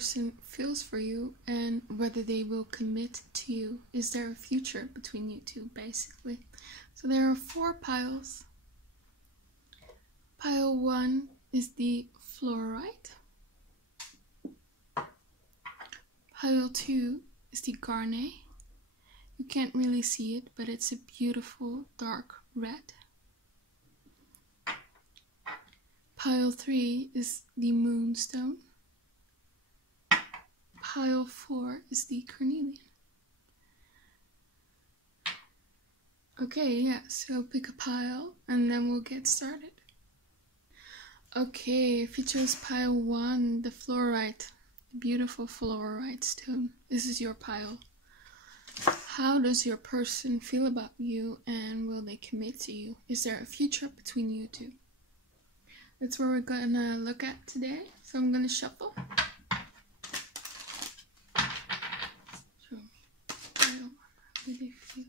person feels for you and whether they will commit to you. Is there a future between you two, basically? So there are 4 piles. Pile 1 is the Fluorite. Pile 2 is the Garnet. You can't really see it, but it's a beautiful dark red. Pile 3 is the Moonstone. Pile 4 is the Carnelian. Okay, yeah, so pick a pile and then we'll get started. Okay, if you chose pile 1, the Fluorite, the beautiful Fluorite stone, this is your pile. How does your person feel about you and will they commit to you? Is there a future between you two? That's what we're gonna look at today. So I'm gonna shuffle. Show me pile 1, how do they feel?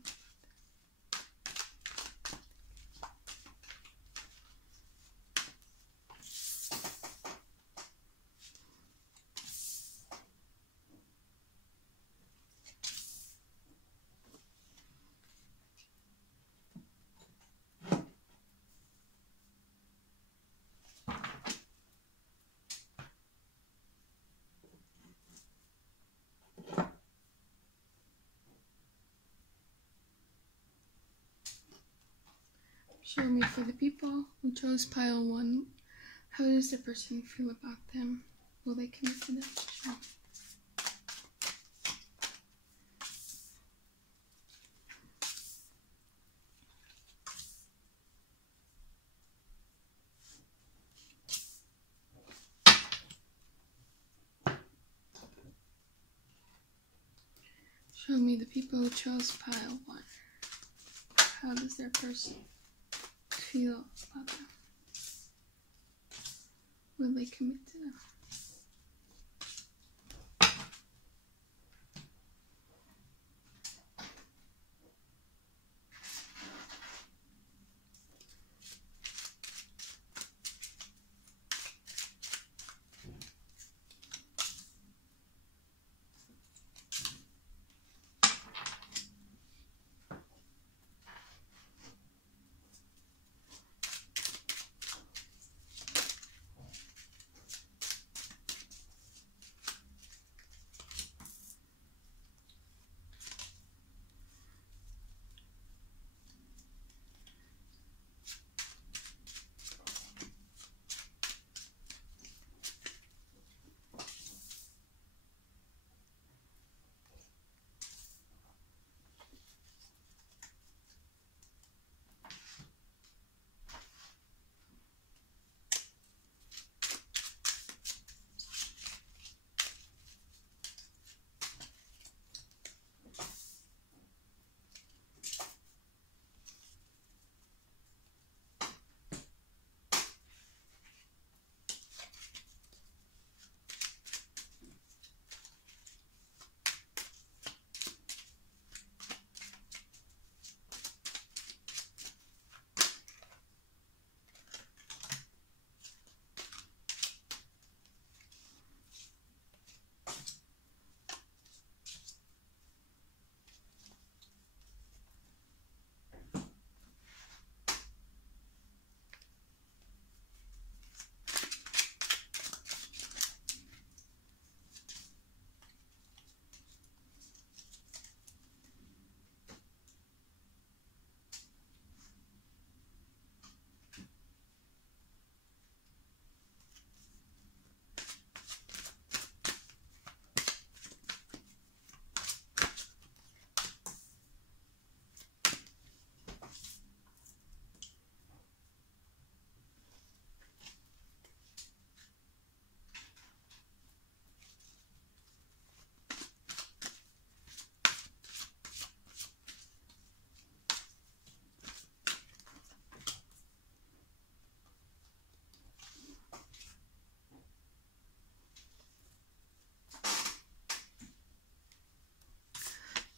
Show me for the people who chose pile 1. How does the person feel about them? Will they commit to them? Show me. Show me the people who chose pile 1. How does their person feel about them? Will they commit to them?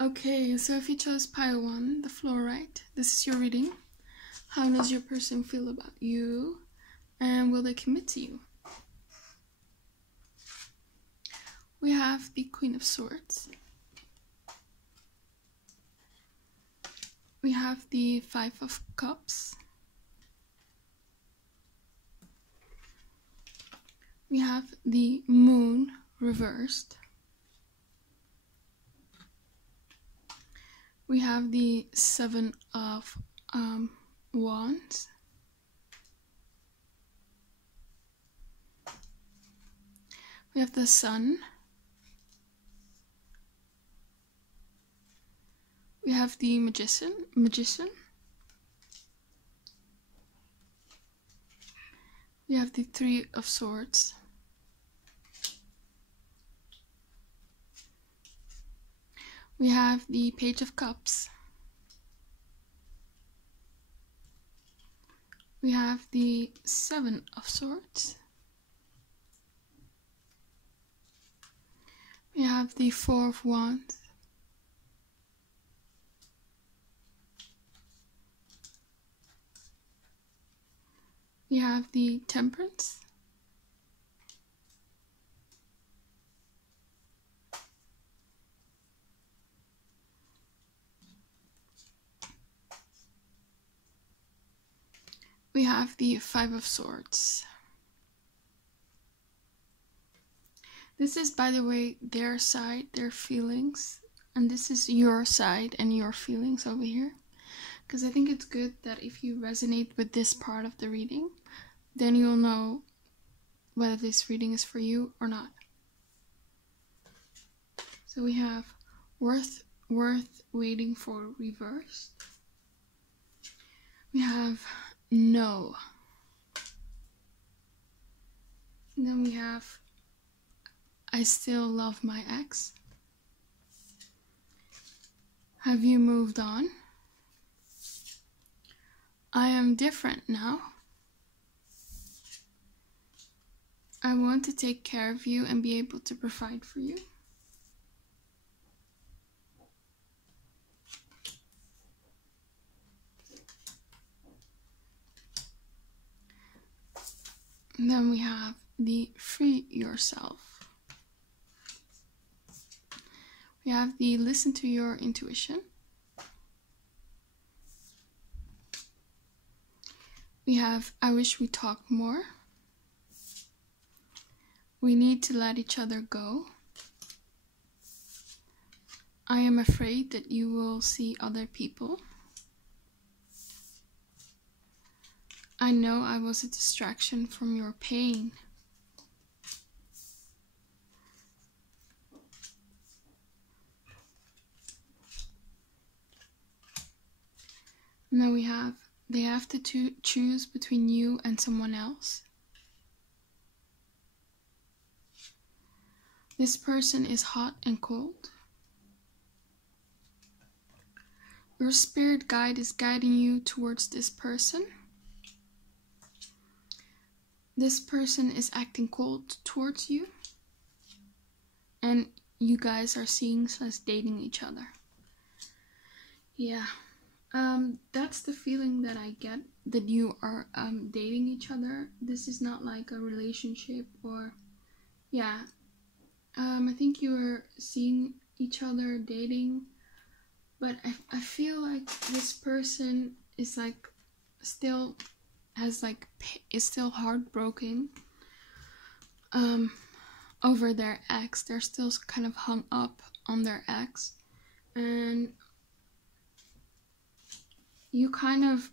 Okay, so if you chose pile 1, the Fluorite, this is your reading. How does your person feel about you? And will they commit to you? We have the Queen of Swords. We have the Five of Cups. We have the Moon reversed. We have the Seven of Wands. We have the Sun. We have the Magician. We have the Three of Swords. We have the Page of Cups. We have the Seven of Swords. We have the Four of Wands. We have the Temperance. We have the Five of Swords. This is, by the way, their side, their feelings. And this is your side and your feelings over here. Because I think it's good that if you resonate with this part of the reading, then you'll know whether this reading is for you or not. So we have worth waiting for reverse. We have no. And then we have I still love my ex. Have you moved on? I am different now. I want to take care of you and be able to provide for you. And then we have the free yourself. We have the listen to your intuition. We have I wish we talked more. We need to let each other go. I am afraid that you will see other people. I know I was a distraction from your pain. And then we have they have to choose between you and someone else. This person is hot and cold. Your spirit guide is guiding you towards this person. This person is acting cold towards you. And you guys are seeing as dating each other. Yeah. That's the feeling that I get, that you are dating each other. This is not like a relationship or, yeah. I think you are seeing each other dating, but I feel like this person is like still has like is still heartbroken over their ex. They're still kind of hung up on their ex, and you kind of,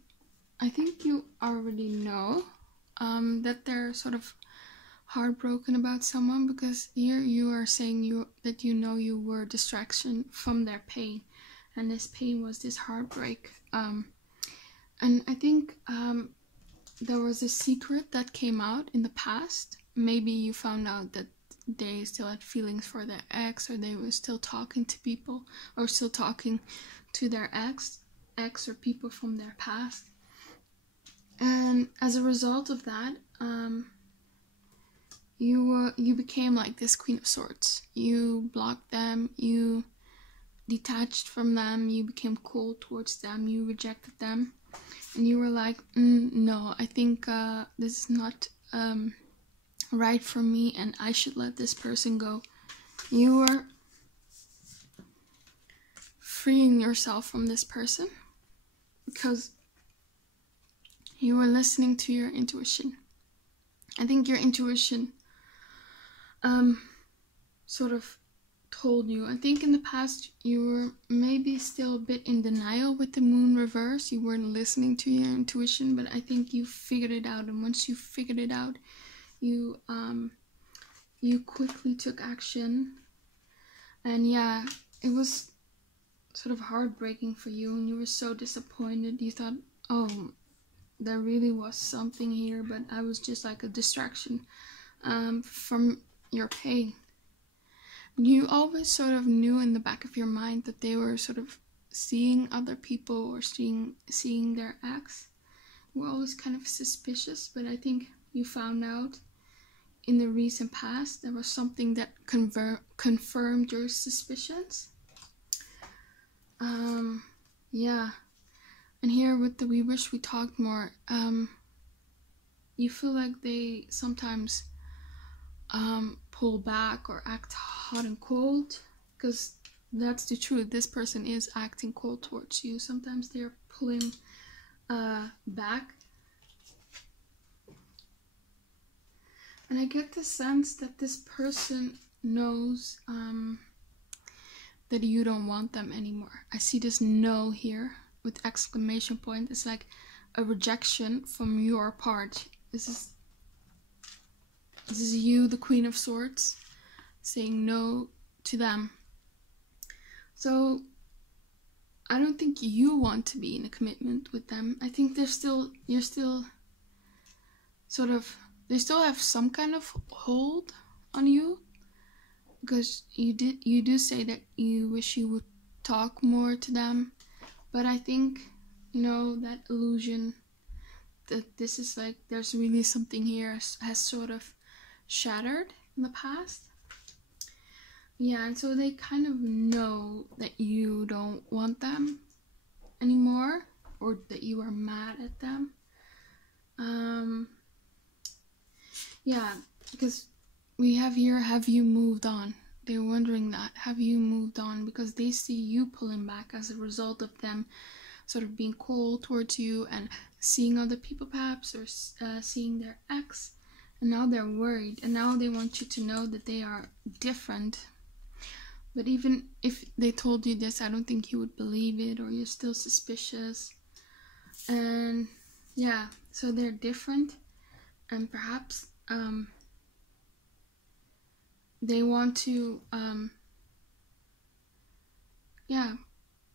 I think you already know that they're sort of heartbroken about someone, because here you are saying that you know you were a distraction from their pain, and this pain was this heartbreak. And I think there was a secret that came out in the past. Maybe you found out that they still had feelings for their ex, or they were still talking to people, or still talking to their ex or people from their past. And as a result of that, you became like this Queen of Swords. You blocked them, you detached from them, you became cold towards them, you rejected them, and you were like, no, I think this is not right for me, and I should let this person go. You were freeing yourself from this person because you were listening to your intuition. I think your intuition sort of told you. I think in the past you were maybe still a bit in denial with the moon reverse. You weren't listening to your intuition, but I think you figured it out. And once you figured it out, you quickly took action. And yeah, it was sort of heartbreaking for you, and you were so disappointed. You thought, oh, there really was something here, but I was just like a distraction from your pain. You always sort of knew in the back of your mind that they were sort of seeing other people or seeing their ex. You were always kind of suspicious, but I think you found out in the recent past there was something that confirmed your suspicions. Yeah. And here with the We Wish We Talked More, you feel like they sometimes pull back or act hot and cold, because that's the truth. This person is acting cold towards you. Sometimes they're pulling back. And I get the sense that this person knows that you don't want them anymore. I see this no here with exclamation point. It's like a rejection from your part. This is you, the Queen of Swords, saying no to them. So I don't think you want to be in a commitment with them. I think you're still sort of, they still have some kind of hold on you, because you do say that you wish you would talk more to them. But I think, you know, that illusion that this is like, there's really something here has sort of shattered in the past. Yeah, and so they kind of know that you don't want them anymore, or that you are mad at them. Yeah, because we have here, have you moved on? They're wondering that, have you moved on? Because they see you pulling back as a result of them sort of being cold towards you and seeing other people perhaps, or seeing their ex. And now they're worried, and now they want you to know that they are different. But even if they told you this, I don't think you would believe it, or you're still suspicious. And yeah, so they're different, and perhaps they want to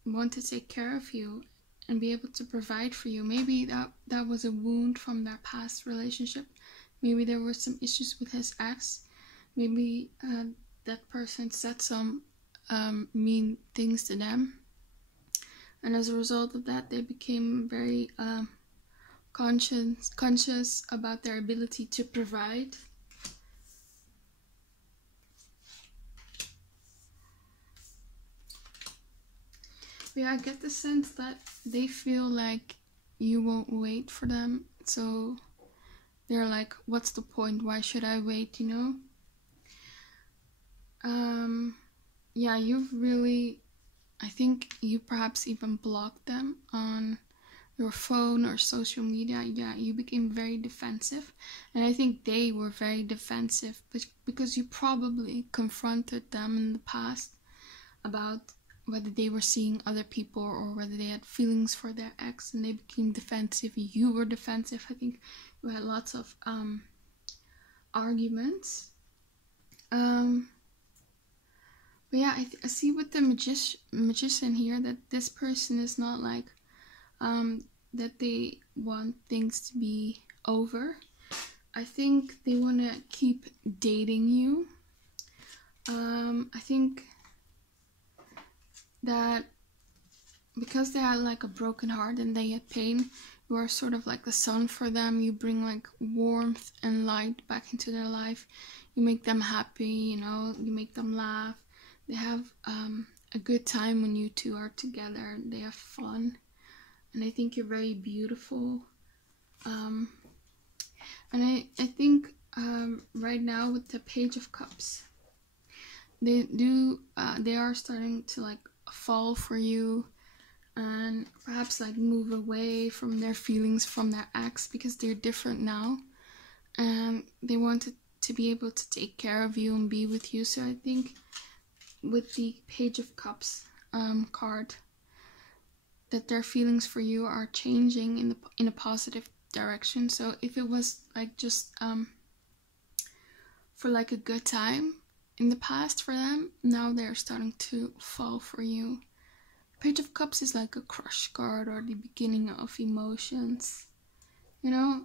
want to take care of you and be able to provide for you. Maybe that was a wound from their past relationship. Maybe there were some issues with his ex. Maybe that person said some mean things to them, and as a result of that, they became very conscious about their ability to provide. Yeah, I get the sense that they feel like you won't wait for them, so they're like, what's the point? Why should I wait, you know? Yeah, you've really, I think you perhaps even blocked them on your phone or social media. Yeah, you became very defensive, and I think they were very defensive, because you probably confronted them in the past about whether they were seeing other people or whether they had feelings for their ex, and they became defensive. You were defensive. I think you had lots of arguments. But yeah, I see with the magician here that this person is not like that they want things to be over. I think they want to keep dating you. I think that because they had like a broken heart and they had pain, you are sort of like the sun for them. You bring like warmth and light back into their life. You make them happy, you know, you make them laugh. They have a good time when you two are together. They have fun, and I think you're very beautiful. And I think right now with the Page of Cups, they are starting to like fall for you, and perhaps like move away from their feelings, from their ex, because they're different now, and they wanted to be able to take care of you and be with you. So I think with the Page of Cups card, that their feelings for you are changing in a positive direction. So if it was like just for like a good time in the past for them, now they're starting to fall for you. Page of Cups is like a crush card, or the beginning of emotions, you know.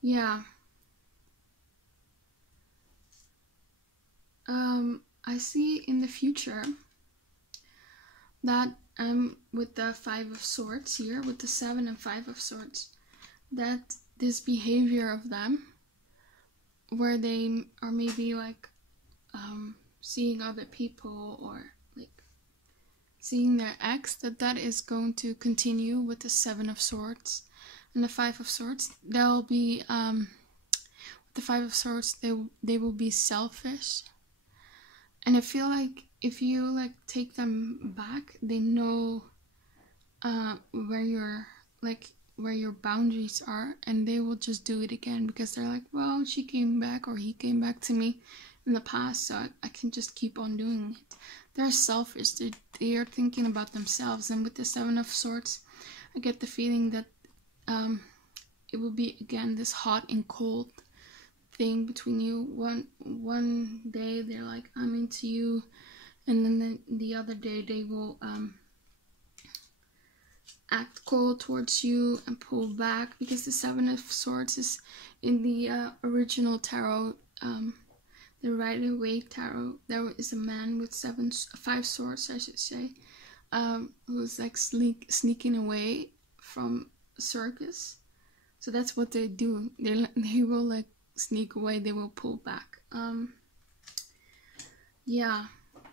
Yeah. I see in the future that with the Five of Swords here, with the 7 and 5 of Swords, that this behavior of them, where they are maybe like seeing other people, or like seeing their ex, that is going to continue with the 7 of Swords and the 5 of Swords. They'll be with the 5 of Swords, they will be selfish. And I feel like if you like take them back, they know where your boundaries are, and they will just do it again, because they're like, well, she came back or he came back to me in the past, so I can just keep on doing it. They're selfish. They are thinking about themselves. And with the 7 of Swords, I get the feeling that it will be again this hot and cold thing between you. One day they're like, I'm into you, and then the other day they will act cold towards you and pull back, because the 7 of Swords is in the original tarot, the Waite tarot. There is a man with 5 swords, I should say, who's like sneaking away from a circus. So that's what they do. They will like sneak away, they will pull back. Yeah,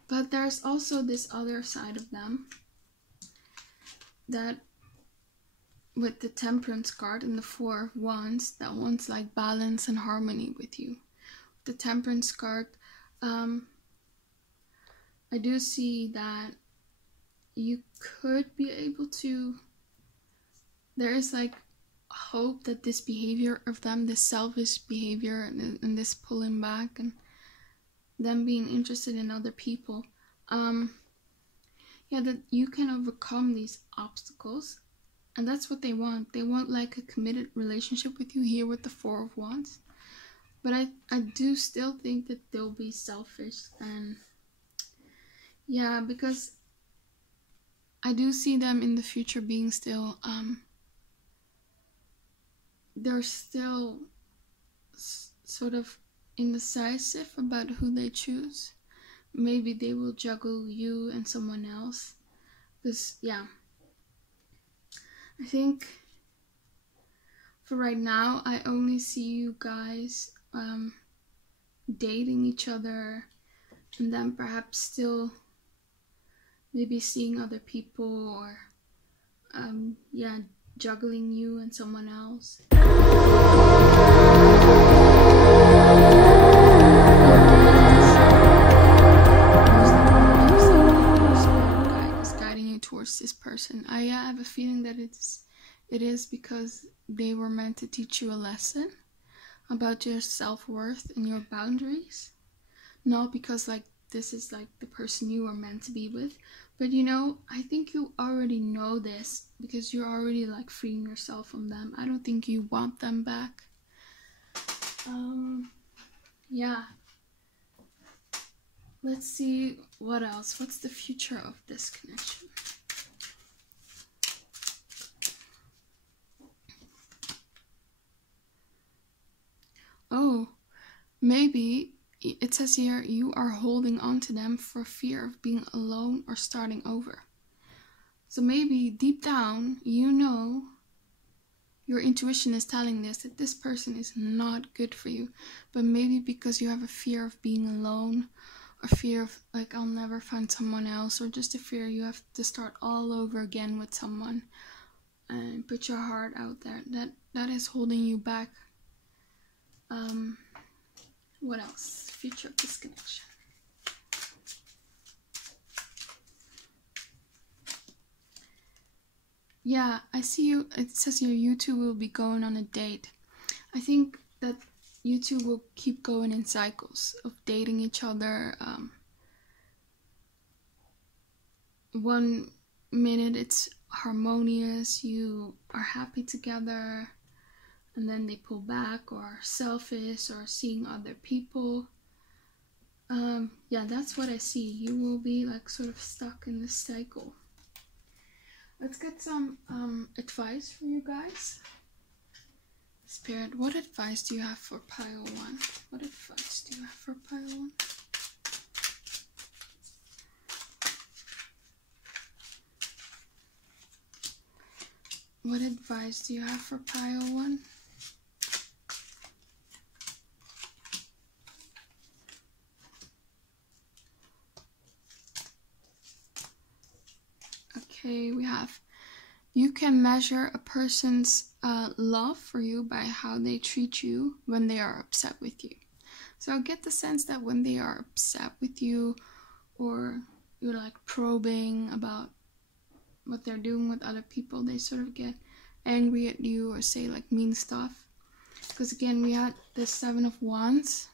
but there's also this other side of them, that with the Temperance card and the 4 of Wands, that wants like balance and harmony with you. The Temperance card, I do see that you could be able to, there is like hope that this behavior of them, this selfish behavior and this pulling back and them being interested in other people, yeah, that you can overcome these obstacles. And that's what they want. They want like a committed relationship with you here with the 4 of Wands. But I do still think that they'll be selfish. And yeah, because I do see them in the future being still, they're still sort of indecisive about who they choose. Maybe they will juggle you and someone else. Because, yeah, I think for right now, I only see you guys dating each other, and then perhaps still maybe seeing other people, or yeah, juggling you and someone else. Is guiding you towards this person. I have a feeling that it is because they were meant to teach you a lesson about your self-worth and your boundaries, not because like this is like the person you are meant to be with. But you know, I think you already know this, because you're already like freeing yourself from them. I don't think you want them back. Yeah, let's see what else. What's the future of this connection? Oh, maybe it says here you are holding on to them for fear of being alone or starting over. So maybe deep down, you know, your intuition is telling this, that this person is not good for you. But maybe because you have a fear of being alone, or fear of like, I'll never find someone else, or just a fear you have to start all over again with someone and put your heart out there, that is holding you back. What else? Future of this connection. Yeah, I see you. It says here you two will be going on a date. I think that you two will keep going in cycles of dating each other. One minute it's harmonious, you are happy together, and then they pull back or are selfish or seeing other people. Yeah, that's what I see. You will be like sort of stuck in this cycle. Let's get some advice for you guys. Spirit, what advice do you have for pile 1? What advice do you have for pile 1? What advice do you have for pile 1? Okay, we have, you can measure a person's love for you by how they treat you when they are upset with you. So I get the sense that when they are upset with you, or you're like probing about what they're doing with other people, they sort of get angry at you or say like mean stuff. Because again, we had the 7 of Wands.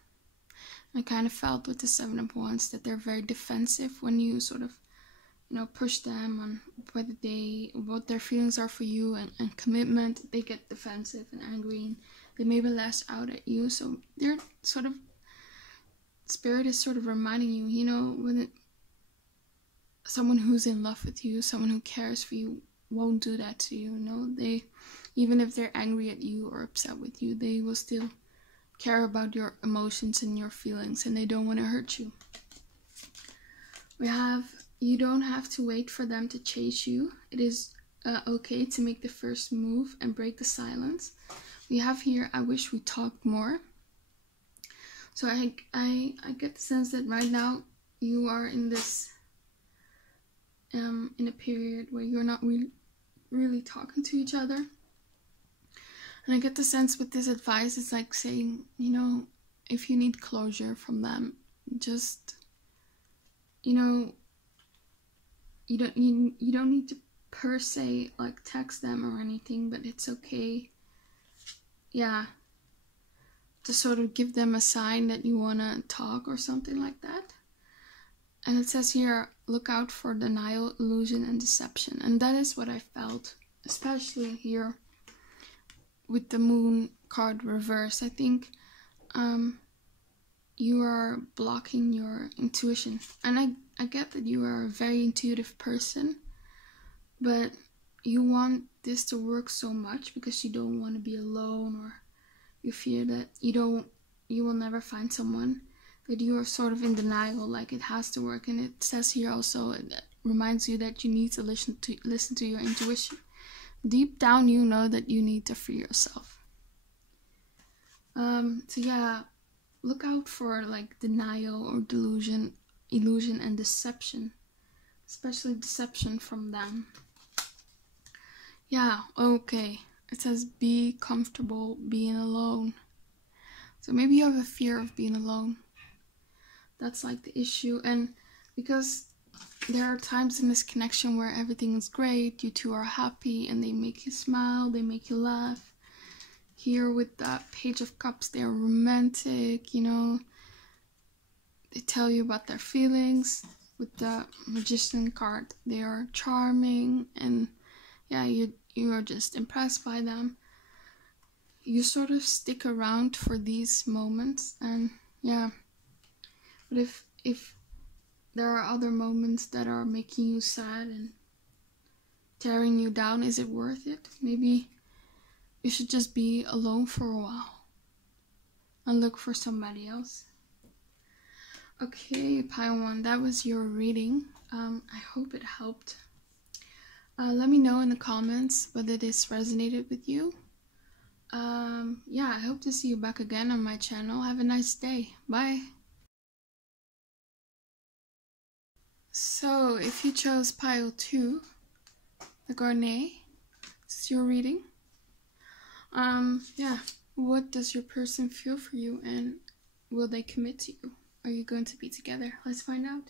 I kind of felt with the 7 of Wands that they're very defensive when you sort of, you know, push them on what their feelings are for you and commitment. They get defensive and angry, and they maybe lash out at you. So they're sort of, Spirit is sort of reminding you, you know, when someone who's in love with you, someone who cares for you, won't do that to you. You know, they, even if they're angry at you or upset with you, they will still care about your emotions and your feelings, and they don't want to hurt you. We have, you don't have to wait for them to chase you. It is okay to make the first move and break the silence. We have here, I wish we talked more. So I get the sense that right now you are in this, in a period where you're not really talking to each other. And I get the sense with this advice, it's like saying, you know, if you need closure from them, just, you know, you don't need to per se like text them or anything, but it's okay, yeah, to sort of give them a sign that you want to talk or something like that. And it says here, look out for denial, illusion, and deception. And that is what I felt, especially here with the Moon card reversed. I think you are blocking your intuition. And I get that you are a very intuitive person, but you want this to work so much because you don't want to be alone, or you fear that you will never find someone, that you are sort of in denial, like it has to work. And it says here also, it reminds you that you need to listen to your intuition. Deep down, you know that you need to free yourself. So yeah, look out for like denial or delusion, illusion, and deception, especially deception from them. Yeah, okay. It says be comfortable being alone. So maybe you have a fear of being alone. That's like the issue. And because there are times in this connection where everything is great, you two are happy, and they make you smile, they make you laugh. Here with the Page of Cups, they're romantic, you know. They tell you about their feelings. With the Magician card, they are charming, and yeah, you are just impressed by them. You sort of stick around for these moments, and yeah. But if there are other moments that are making you sad and tearing you down, is it worth it? Maybe you should just be alone for a while and look for somebody else. Okay, Pile 1, that was your reading. I hope it helped. Let me know in the comments whether this resonated with you. Yeah, I hope to see you back again on my channel. Have a nice day. Bye. So, if you chose Pile 2, the Garnet, this is your reading. Yeah, what does your person feel for you, and will they commit to you? Are you going to be together? Let's find out.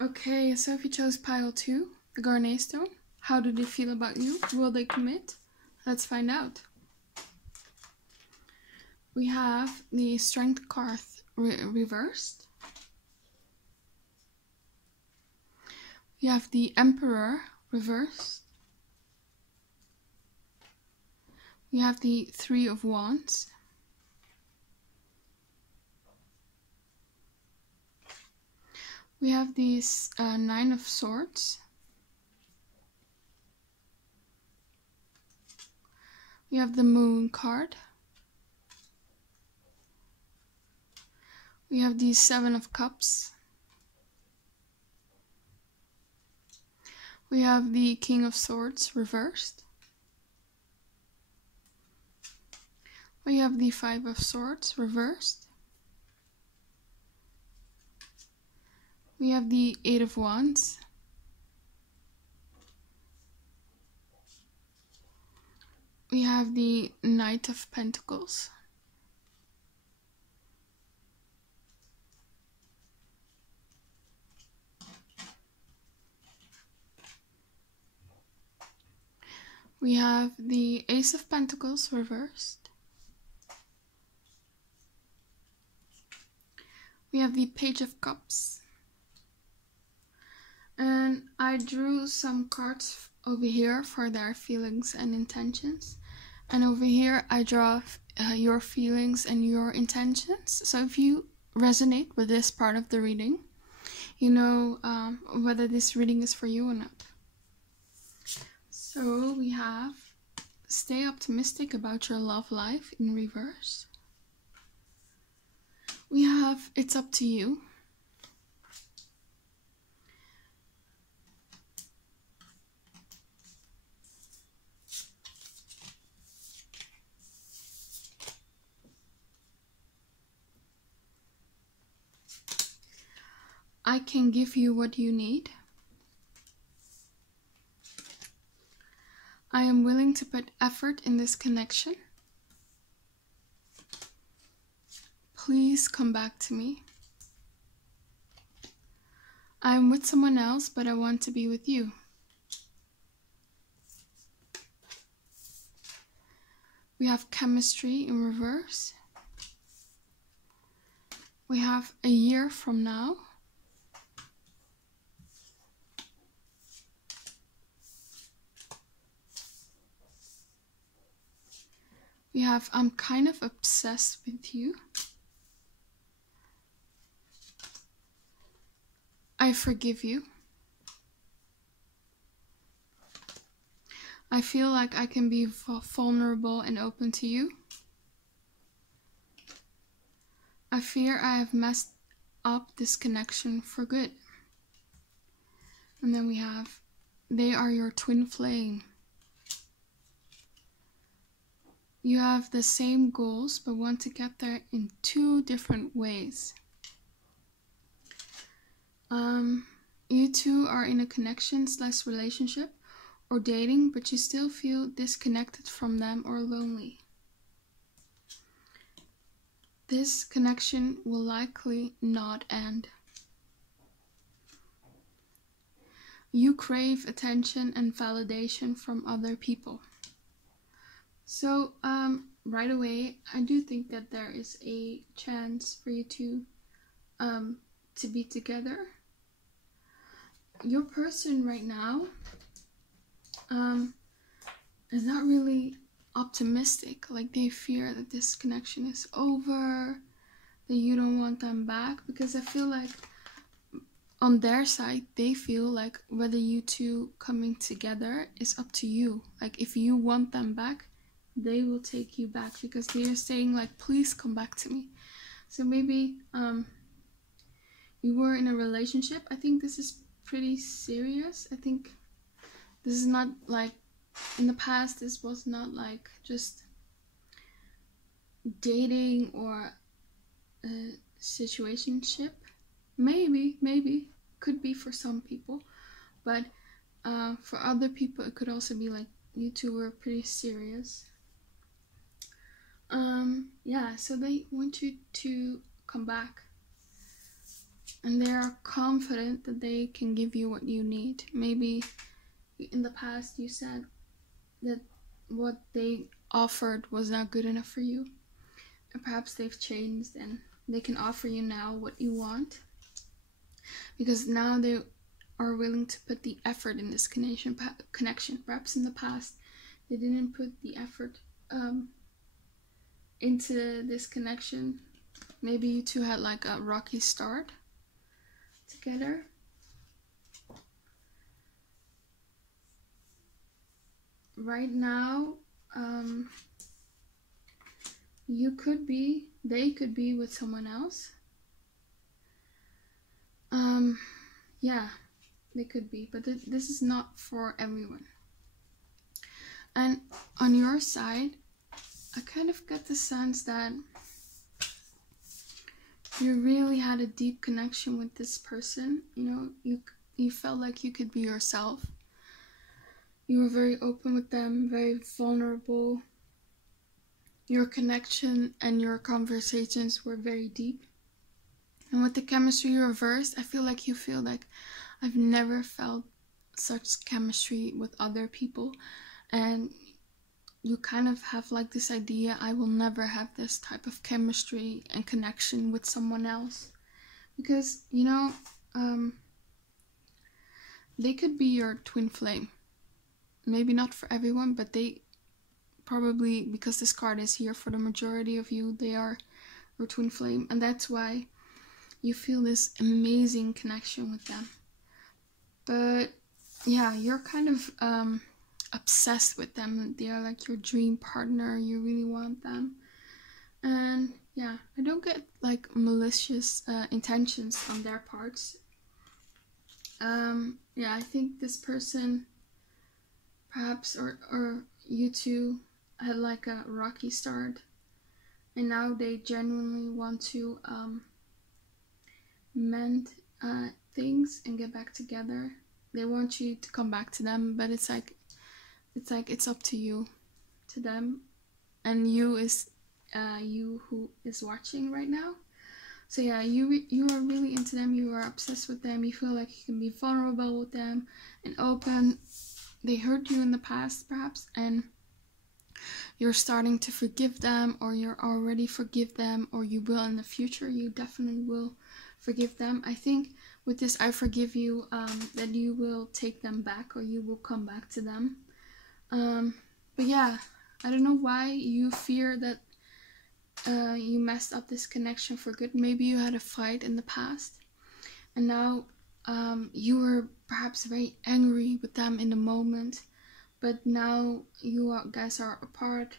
Okay, so if you chose pile 2, the Garnet stone, how do they feel about you? Will they commit? Let's find out. We have the Strength card reversed. We have the Emperor reversed. We have the Three of Wands. We have the Nine of Swords. We have the Moon card. We have the Seven of Cups. We have the King of Swords reversed. We have the Five of Swords reversed. We have the Eight of Wands. We have the Knight of Pentacles. We have the Ace of Pentacles reversed. We have the Page of Cups. And I drew some cards over here for their feelings and intentions. And over here I draw your feelings and your intentions. So if you resonate with this part of the reading, you know whether this reading is for you or not. So we have stay optimistic about your love life in reverse. We have It's Up to You. I can give you what you need. I am willing to put effort in this connection. Please come back to me. I am with someone else, but I want to be with you. We have chemistry in reverse. We have a year from now. We have I'm kind of obsessed with you. I forgive you. I feel like I can be vulnerable and open to you. I fear I have messed up this connection for good. And then we have they are your twin flame. You have the same goals, but want to get there in 2 different ways. You two are in a connection/relationship or dating, but you still feel disconnected from them or lonely. This connection will likely not end. You crave attention and validation from other people. So, right away, I do think that there is a chance for you two to be together. Your person right now is not really optimistic. Like, they fear that this connection is over, that you don't want them back, because I feel like on their side, they feel like whether you two coming together is up to you. Like, if you want them back, they will take you back, because they're saying like, please come back to me. So maybe you were in a relationship. I think this is pretty serious. I think this is not like in the past. This was not like just dating or a situationship. Maybe could be for some people, but for other people it could also be like you two were pretty serious. Yeah, so they want you to come back, and they are confident that they can give you what you need. Maybe in the past you said that what they offered was not good enough for you, and perhaps they've changed and they can offer you now what you want, because now they are willing to put the effort in this connection. Perhaps in the past they didn't put the effort into this connection. Maybe you two had like a rocky start together. Right now, they could be with someone else. Yeah, they could be, but this is not for everyone. And on your side, I kind of get the sense that you really had a deep connection with this person. You know, you felt like you could be yourself. You were very open with them, very vulnerable. Your connection and your conversations were very deep. And with the chemistry reversed, I feel like you feel like I've never felt such chemistry with other people. And you kind of have like this idea, I will never have this type of chemistry and connection with someone else. Because, you know, they could be your twin flame. Maybe not for everyone, but they probably, because this card is here for the majority of you, they are your twin flame. And that's why you feel this amazing connection with them. But yeah, you're kind of obsessed with them. They are like your dream partner. You really want them. And yeah, I don't get like malicious intentions on their parts. Yeah, I think this person perhaps or you two had like a rocky start, and now they genuinely want to mend things and get back together. They want you to come back to them, but it's up to you, to them, and you is you who is watching right now. So yeah, you are really into them. You are obsessed with them. You feel like you can be vulnerable with them and open. They hurt you in the past, perhaps, and you're starting to forgive them, or you're already forgive them, or you will in the future. You definitely will forgive them. I think with this I forgive you, that you will take them back, or you will come back to them. But yeah, I don't know why you fear that you messed up this connection for good. Maybe you had a fight in the past, and now you were perhaps very angry with them in the moment, but now guys are apart,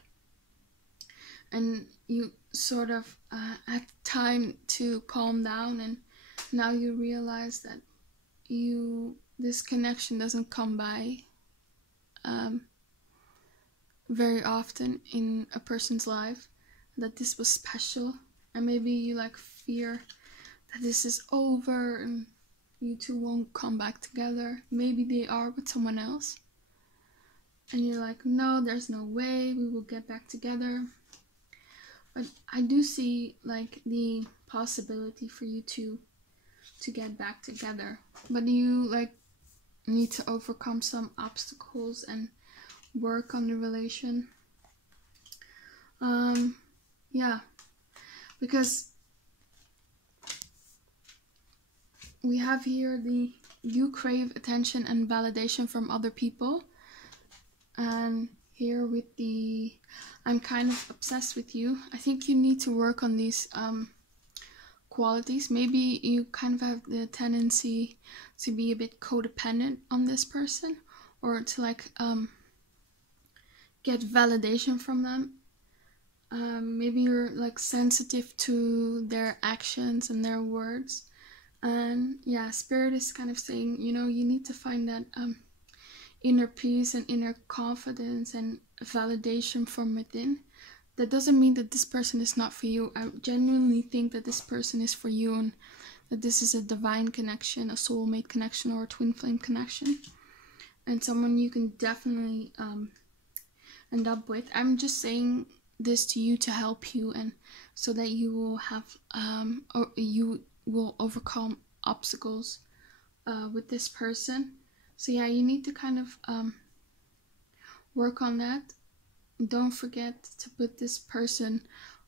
and you sort of had time to calm down, and now you realize that this connection doesn't come by very often in a person's life, that this was special, and maybe you like fear that this is over and you two won't come back together. Maybe they are with someone else, and you're like, no, there's no way we will get back together. But I do see like the possibility for you two to get back together, but you like need to overcome some obstacles and work on the relation. Yeah, because we have here you crave attention and validation from other people, and here with the I'm kind of obsessed with you. I think you need to work on these qualities. Maybe you kind of have the tendency to be a bit codependent on this person, or to like get validation from them. Maybe you're like sensitive to their actions and their words, and yeah, Spirit is kind of saying, you need to find that inner peace and inner confidence and validation from within. That doesn't mean that this person is not for you. I genuinely think that this person is for you, and that this is a divine connection, a soulmate connection, or a twin flame connection, and someone you can definitely end up with. I'm just saying this to you to help you, and so that you will have or you will overcome obstacles with this person. So yeah, you need to kind of work on that. Don't forget to put this person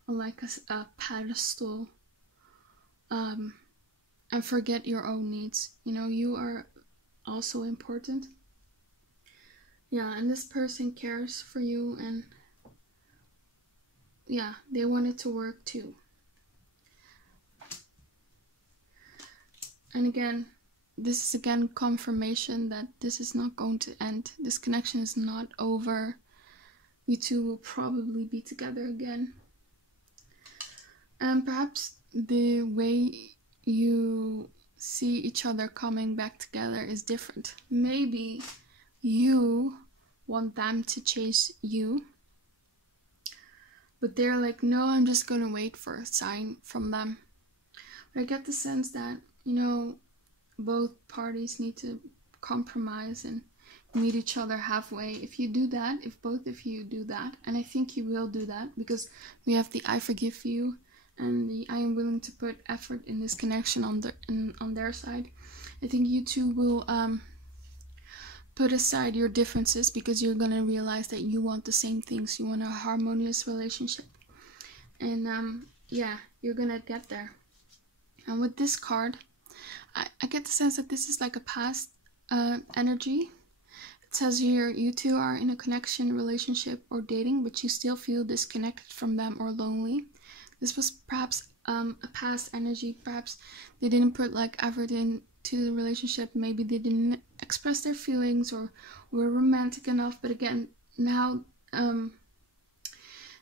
on like a pedestal, and forget your own needs. You are also important. Yeah, and this person cares for you, and yeah, they want it to work too. And again, this is confirmation that this is not going to end. This connection is not over. You two will probably be together again. And perhaps the way you see each other coming back together is different. Maybe you want them to chase you, but they're like, no, I'm just gonna wait for a sign from them. But I get the sense that, both parties need to compromise and meet each other halfway. If you do that, if both of you do that, and I think you will do that, because we have the I forgive you and the I am willing to put effort in this connection on their side. I think you two will put aside your differences, because you're gonna realize that you want the same things. You want a harmonious relationship, and yeah, you're gonna get there. And with this card, I get the sense that this is like a past energy. It says here, you two are in a connection, relationship, or dating, but you still feel disconnected from them or lonely. This was perhaps a past energy. Perhaps they didn't put like effort into the relationship. Maybe they didn't express their feelings or were romantic enough. But again, now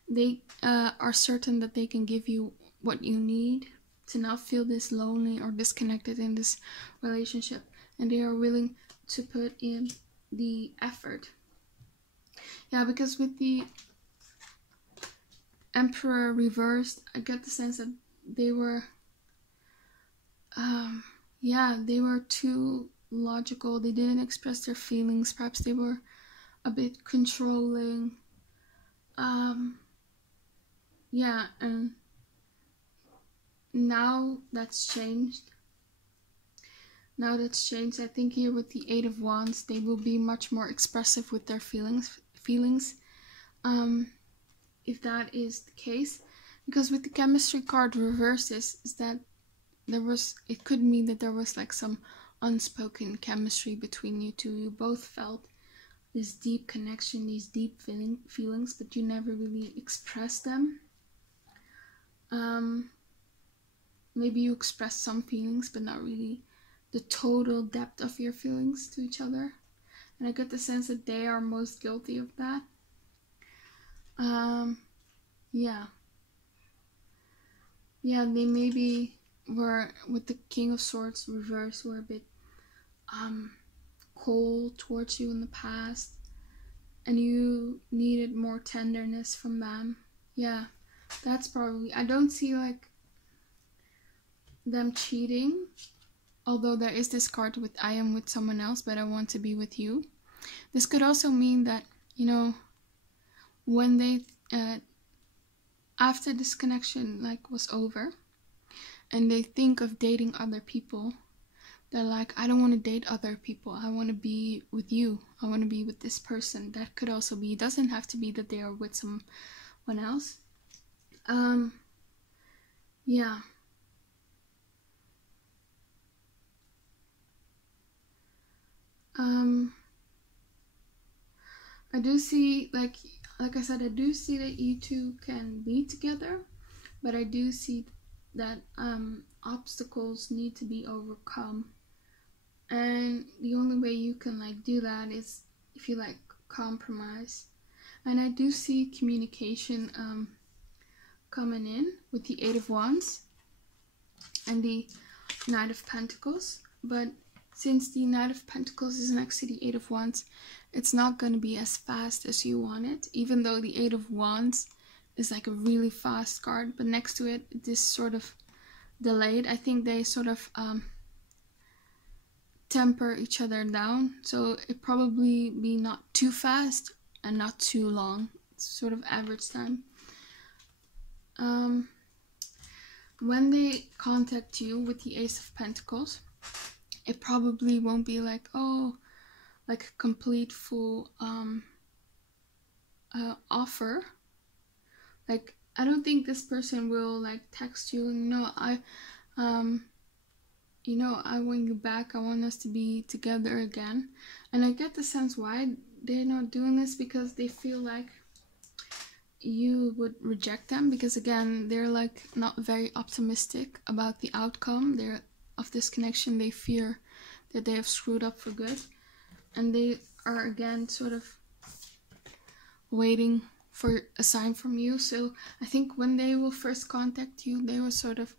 They are certain that they can give you what you need to not feel this lonely or disconnected in this relationship, and they are willing to put in the effort. Yeah, because with the Emperor reversed, I get the sense that they were they were too logical. They didn't express their feelings. Perhaps they were a bit controlling. And now that's changed. I think here with the Eight of Wands, they will be much more expressive with their feelings. If that is the case, because with the chemistry card reverses, is that it could mean that there was like some unspoken chemistry between you two. You both felt this deep connection, these deep feelings, but you never really expressed them. Maybe you expressed some feelings, but not really the total depth of your feelings to each other. And I get the sense that they are most guilty of that. They maybe were, with the King of Swords reverse, were a bit cold towards you in the past, and you needed more tenderness from them. Yeah, that's probably, I don't see like them cheating, although there is this card with I am with someone else but I want to be with you. This could also mean that, you know, when they after this connection like was over and they think of dating other people, they're like, I don't want to date other people, I want to be with you, I want to be with this person. That could also be, it doesn't have to be that they are with someone else. I do see, like I said, I do see that you two can be together, but I do see that obstacles need to be overcome, and the only way you can like do that is if you like compromise. And I do see communication coming in with the Eight of Wands and the Knight of Pentacles, but since the Knight of Pentacles is next to the Eight of Wands, it's not going to be as fast as you want it, even though the Eight of Wands is like a really fast card, but next to it, it is sort of delayed. I think they sort of temper each other down, so it probably be not too fast and not too long. It's sort of average time. When they contact you with the Ace of Pentacles, it probably won't be like, oh, like a complete full offer. Like, I don't think this person will like text you, I want you back, I want us to be together again. And I get the sense why they're not doing this, because they feel like you would reject them, because again, they're like not very optimistic about the outcome of this connection. They fear that they have screwed up for good, and they are again sort of waiting for a sign from you. So I think when they will first contact you, they will sort of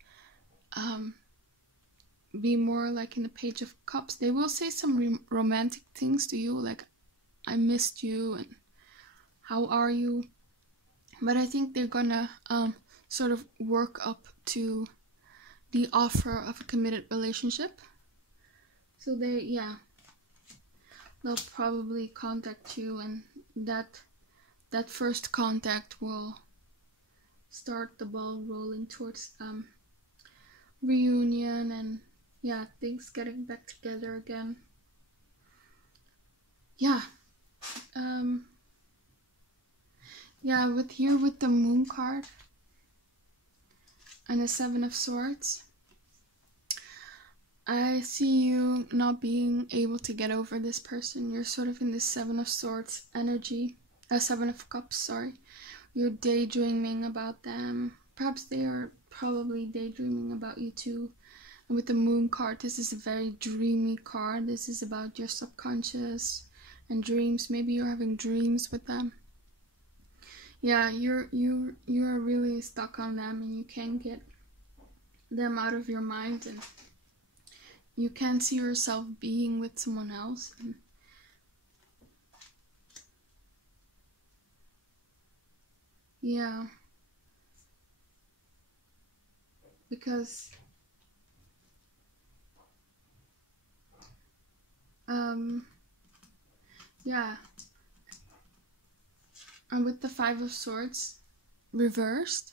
be more like in the Page of Cups. They will say some romantic things to you, like, I missed you and how are you? But I think they're gonna sort of work up to the offer of a committed relationship. So they'll probably contact you, and that first contact will start the ball rolling towards reunion and things getting back together again. With the Moon card and the Seven of Swords, I see you not being able to get over this person. You're sort of in this Seven of Swords energy, Seven of Cups, sorry. You're daydreaming about them. Perhaps they are probably daydreaming about you too. And with the Moon card, this is a very dreamy card. This is about your subconscious and dreams. Maybe you're having dreams with them. yeah, you're really stuck on them, and you can't get them out of your mind, and you can't see yourself being with someone else. And yeah, because yeah, and with the Five of Swords reversed,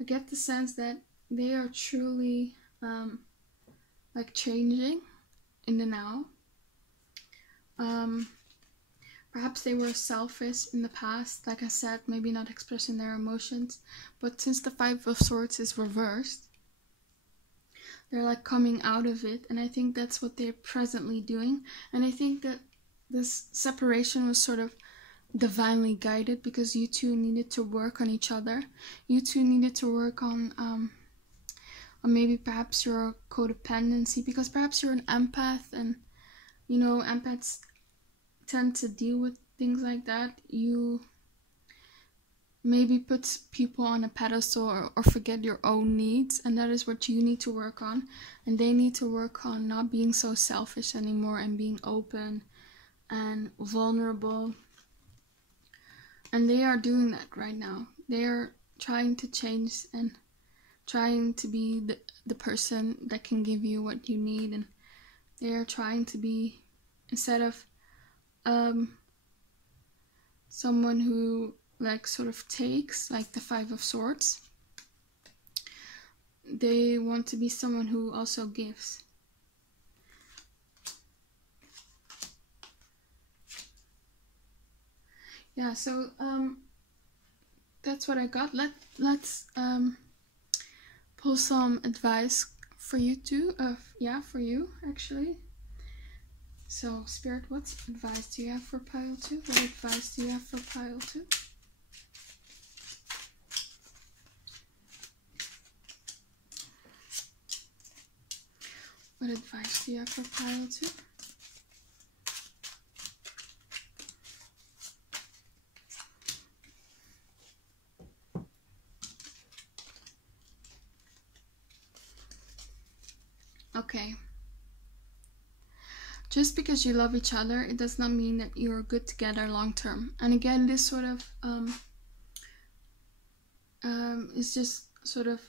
I get the sense that they are truly like changing in the now. Perhaps they were selfish in the past, like I said, maybe not expressing their emotions, but since the Five of Swords is reversed, they're like coming out of it, and I think that's what they're presently doing. And I think that this separation was sort of divinely guided, because you two needed to work on each other. You two needed to work on or maybe perhaps your codependency, because perhaps you're an empath, and you know, empaths tend to deal with things like that. You maybe put people on a pedestal, or forget your own needs, and that is what you need to work on. And they need to work on not being so selfish anymore, and being open and vulnerable. And they are doing that right now. They are trying to change and trying to be the person that can give you what you need. And they are trying to be, instead of someone who like sort of takes, like the Five of Swords, they want to be someone who also gives. Yeah, so that's what I got. Let's pull some advice for you too. For you actually. So, Spirit, what advice do you have for pile 2? What advice do you have for pile 2? What advice do you have for pile 2? Okay. Just because you love each other, it does not mean that you're good together long term. And again, this sort of is just sort of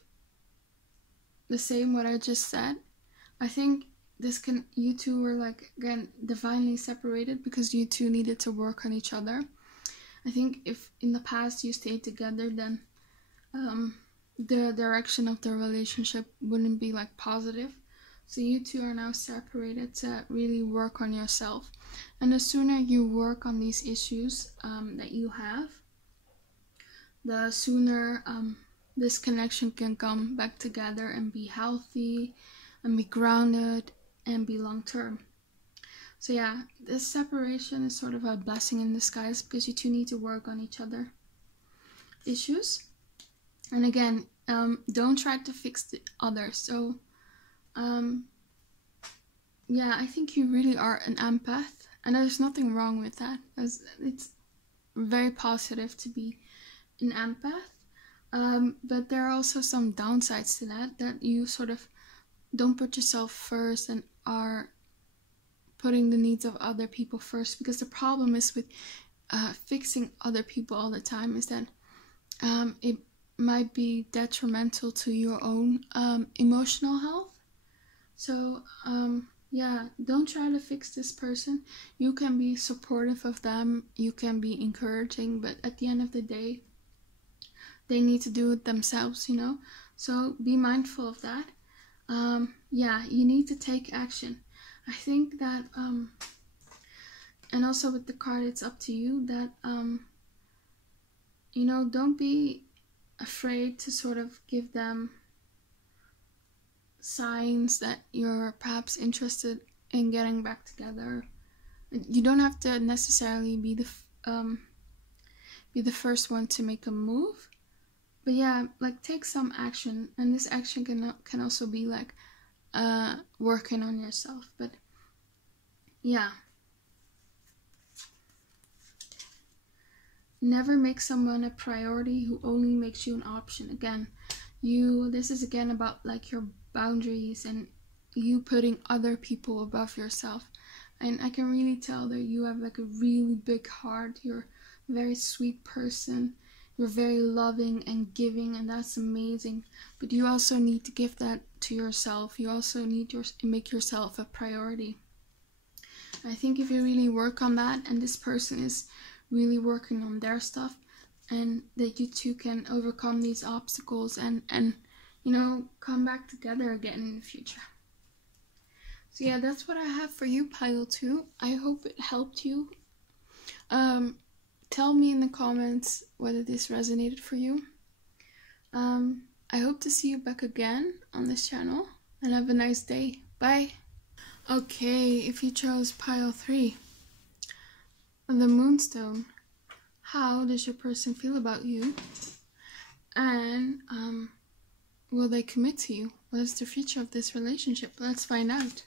the same what I just said. I think you two were like, again, divinely separated because you two needed to work on each other. I think if in the past you stayed together, then the direction of the relationship wouldn't be like positive. So you two are now separated to really work on yourself. And the sooner you work on these issues that you have, the sooner this connection can come back together and be healthy and be grounded and be long-term. So yeah, this separation is sort of a blessing in disguise, because you two need to work on each other issues. And again, don't try to fix the other. So yeah, I think you really are an empath, and there's nothing wrong with that. It's very positive to be an empath, but there are also some downsides to that you sort of don't put yourself first and are putting the needs of other people first. Because the problem is with fixing other people all the time is that it might be detrimental to your own emotional health. So yeah, don't try to fix this person. You can be supportive of them, you can be encouraging, but at the end of the day, they need to do it themselves, you know? So be mindful of that. Yeah, you need to take action. I think that, and also with the card, it's up to you that, you know, don't be afraid to sort of give them signs that you're perhaps interested in getting back together. You don't have to necessarily be the first one to make a move, but yeah, like take some action. And this action can also be like working on yourself. But yeah, Never make someone a priority who only makes you an option. Again, this is again about like your boundaries and you putting other people above yourself. And I can really tell that you have like a really big heart. You're a very sweet person. You're very loving and giving, and that's amazing. But you also need to give that to yourself. You also need to make yourself a priority. I think if you really work on that, and this person is really working on their stuff, and that you two can overcome these obstacles and you know, come back together again in the future. So yeah, that's what I have for you, pile 2. I hope it helped you. Tell me in the comments whether this resonated for you. I hope to see you back again on this channel, and have a nice day. Bye. Okay, if you chose pile 3, the Moonstone, how does your person feel about you? And will they commit to you? What is the future of this relationship? Let's find out.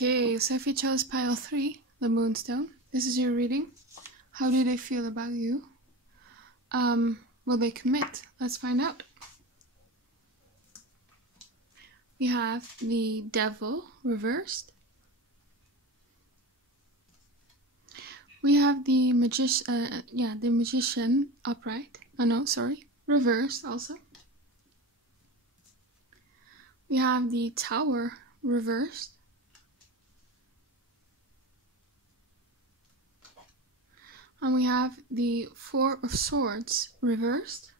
Okay, so if you chose pile 3, the Moonstone, this is your reading. How do they feel about you? Will they commit? Let's find out. We have the Devil reversed. We have the Magician upright. Oh no, sorry, reversed also. We have the Tower reversed. And we have the Four of Swords reversed.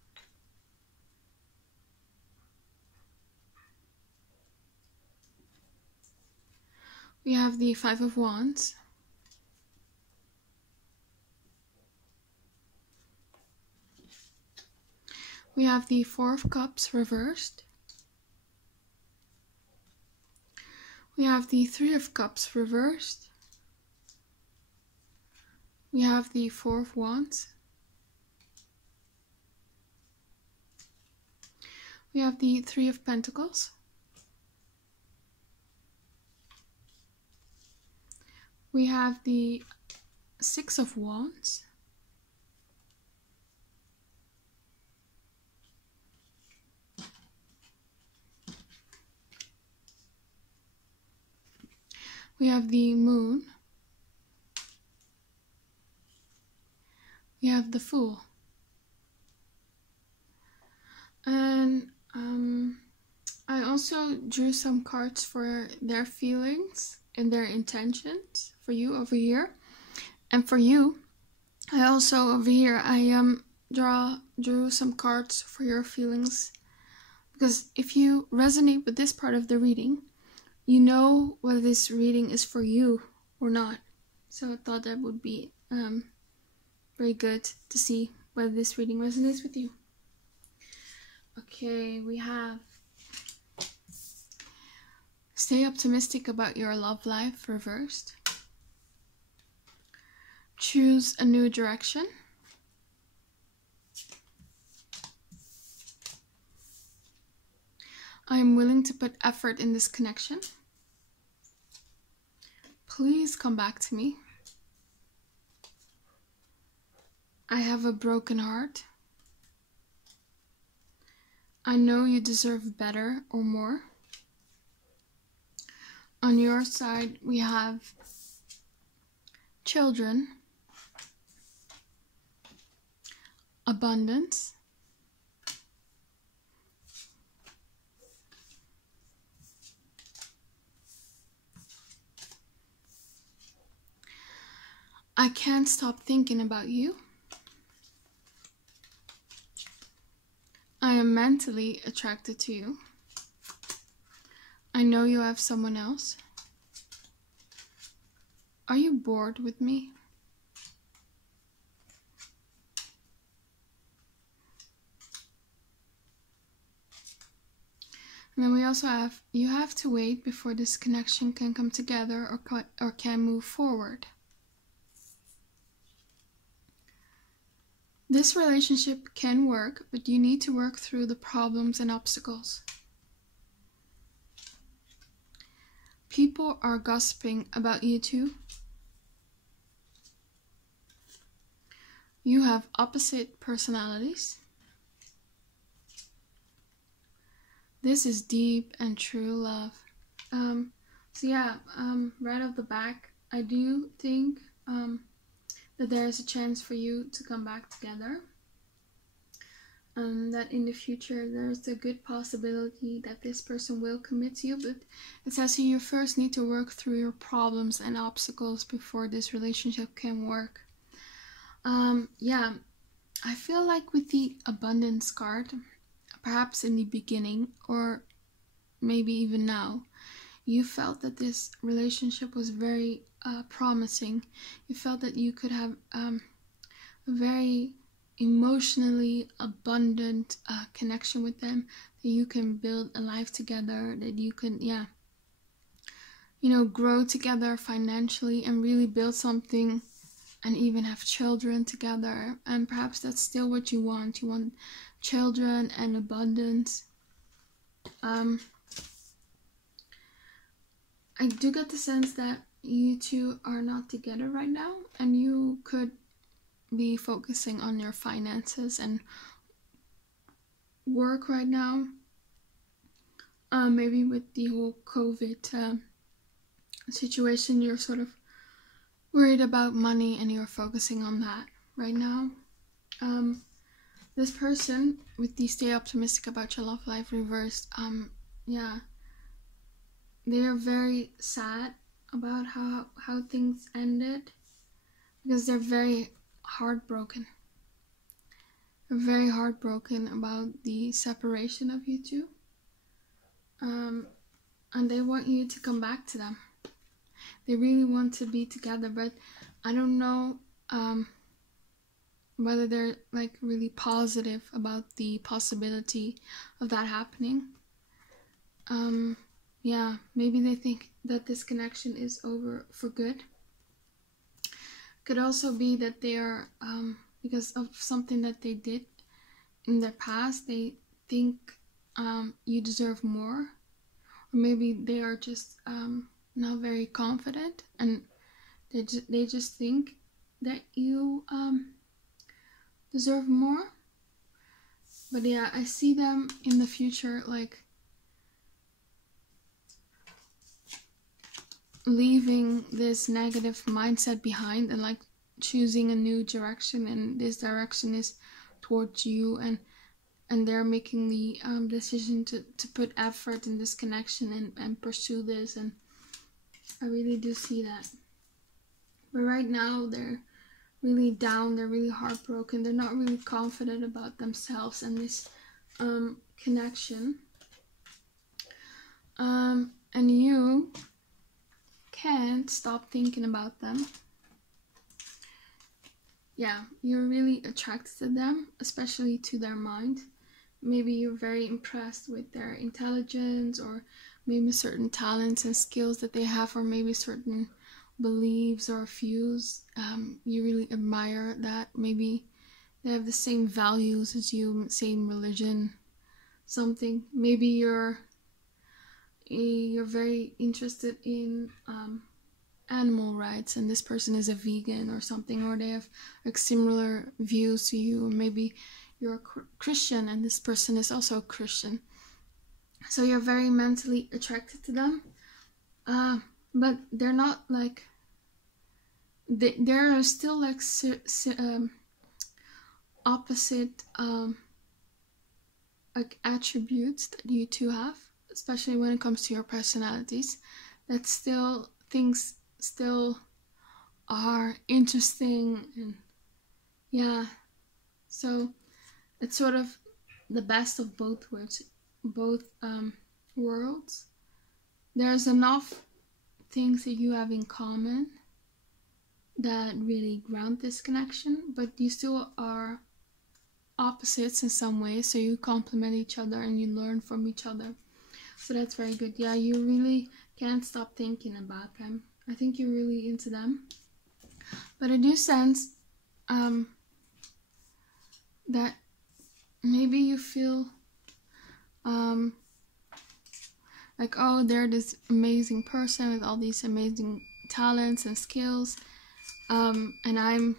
We have the Five of Wands. We have the Four of Cups reversed. We have the Three of Cups reversed. We have the Four of Wands. We have the Three of Pentacles. We have the Six of Wands. We have the Moon. We have the Fool. And I also drew some cards for their feelings and their intentions for you over here. And for you, I also over here, I drew some cards for your feelings. Because if you resonate with this part of the reading, you know whether this reading is for you or not. So I thought that would be very good to see whether this reading resonates with you. Okay, we have Stay optimistic about your love life reversed. Choose a new direction. I am willing to put effort in this connection. Please come back to me. I have a broken heart. I know you deserve better or more. On your side, we have children, abundance, I can't stop thinking about you. I am mentally attracted to you. I know you have someone else. Are you bored with me? And then we also have, you have to wait before this connection can come together or can move forward. This relationship can work, but you need to work through the problems and obstacles. People are gossiping about you too. You have opposite personalities. This is deep and true love. Right off the back, I do think that there is a chance for you to come back together. That in the future there's a good possibility that this person will commit to you, but it says here you first need to work through your problems and obstacles before this relationship can work. I feel like with the abundance card, perhaps in the beginning or maybe even now, you felt that this relationship was very promising. You felt that you could have a very emotionally abundant connection with them, that you can build a life together, that you can grow together financially and really build something and even have children together. And perhaps that's still what you want. You want children and abundance. I do get the sense that you two are not together right now, and you could be focusing on your finances and work right now. Maybe with the whole COVID situation, you're sort of worried about money and you're focusing on that right now. This person with the stay optimistic about your love life reversed, yeah, they are very sad about how things ended, because they're very heartbroken. They're very heartbroken about the separation of you two. And they want you to come back to them. They really want to be together, but I don't know whether they're like really positive about the possibility of that happening. Yeah, maybe they think that this connection is over for good. Could also be that they are, because of something that they did in their past, they think you deserve more. Or maybe they are just not very confident, and they just think that you deserve more. But yeah, I see them in the future like leaving this negative mindset behind and like choosing a new direction, and this direction is towards you, and they're making the decision to put effort in this connection and pursue this, and I really do see that. But right now they're really down, they're really heartbroken, they're not really confident about themselves and this connection. And you can't stop thinking about them. Yeah, you're really attracted to them, especially to their mind. Maybe you're very impressed with their intelligence, or maybe certain talents and skills that they have, or maybe certain beliefs or views. You really admire that. Maybe they have the same values as you, same religion, something. Maybe you're very interested in animal rights, and this person is a vegan or something, or they have like similar views to you. Or maybe you're a Christian and this person is also a Christian, so you're very mentally attracted to them, but they're not like there are still like opposite like attributes that you two have, especially when it comes to your personalities. That still things still are interesting, and yeah, so it's sort of the best of both worlds. There's enough things that you have in common that really ground this connection, but you still are opposites in some ways, so you complement each other and you learn from each other. So that's very good. Yeah, you really can't stop thinking about them. I think you're really into them. But I do sense that maybe you feel like, oh, they're this amazing person with all these amazing talents and skills, and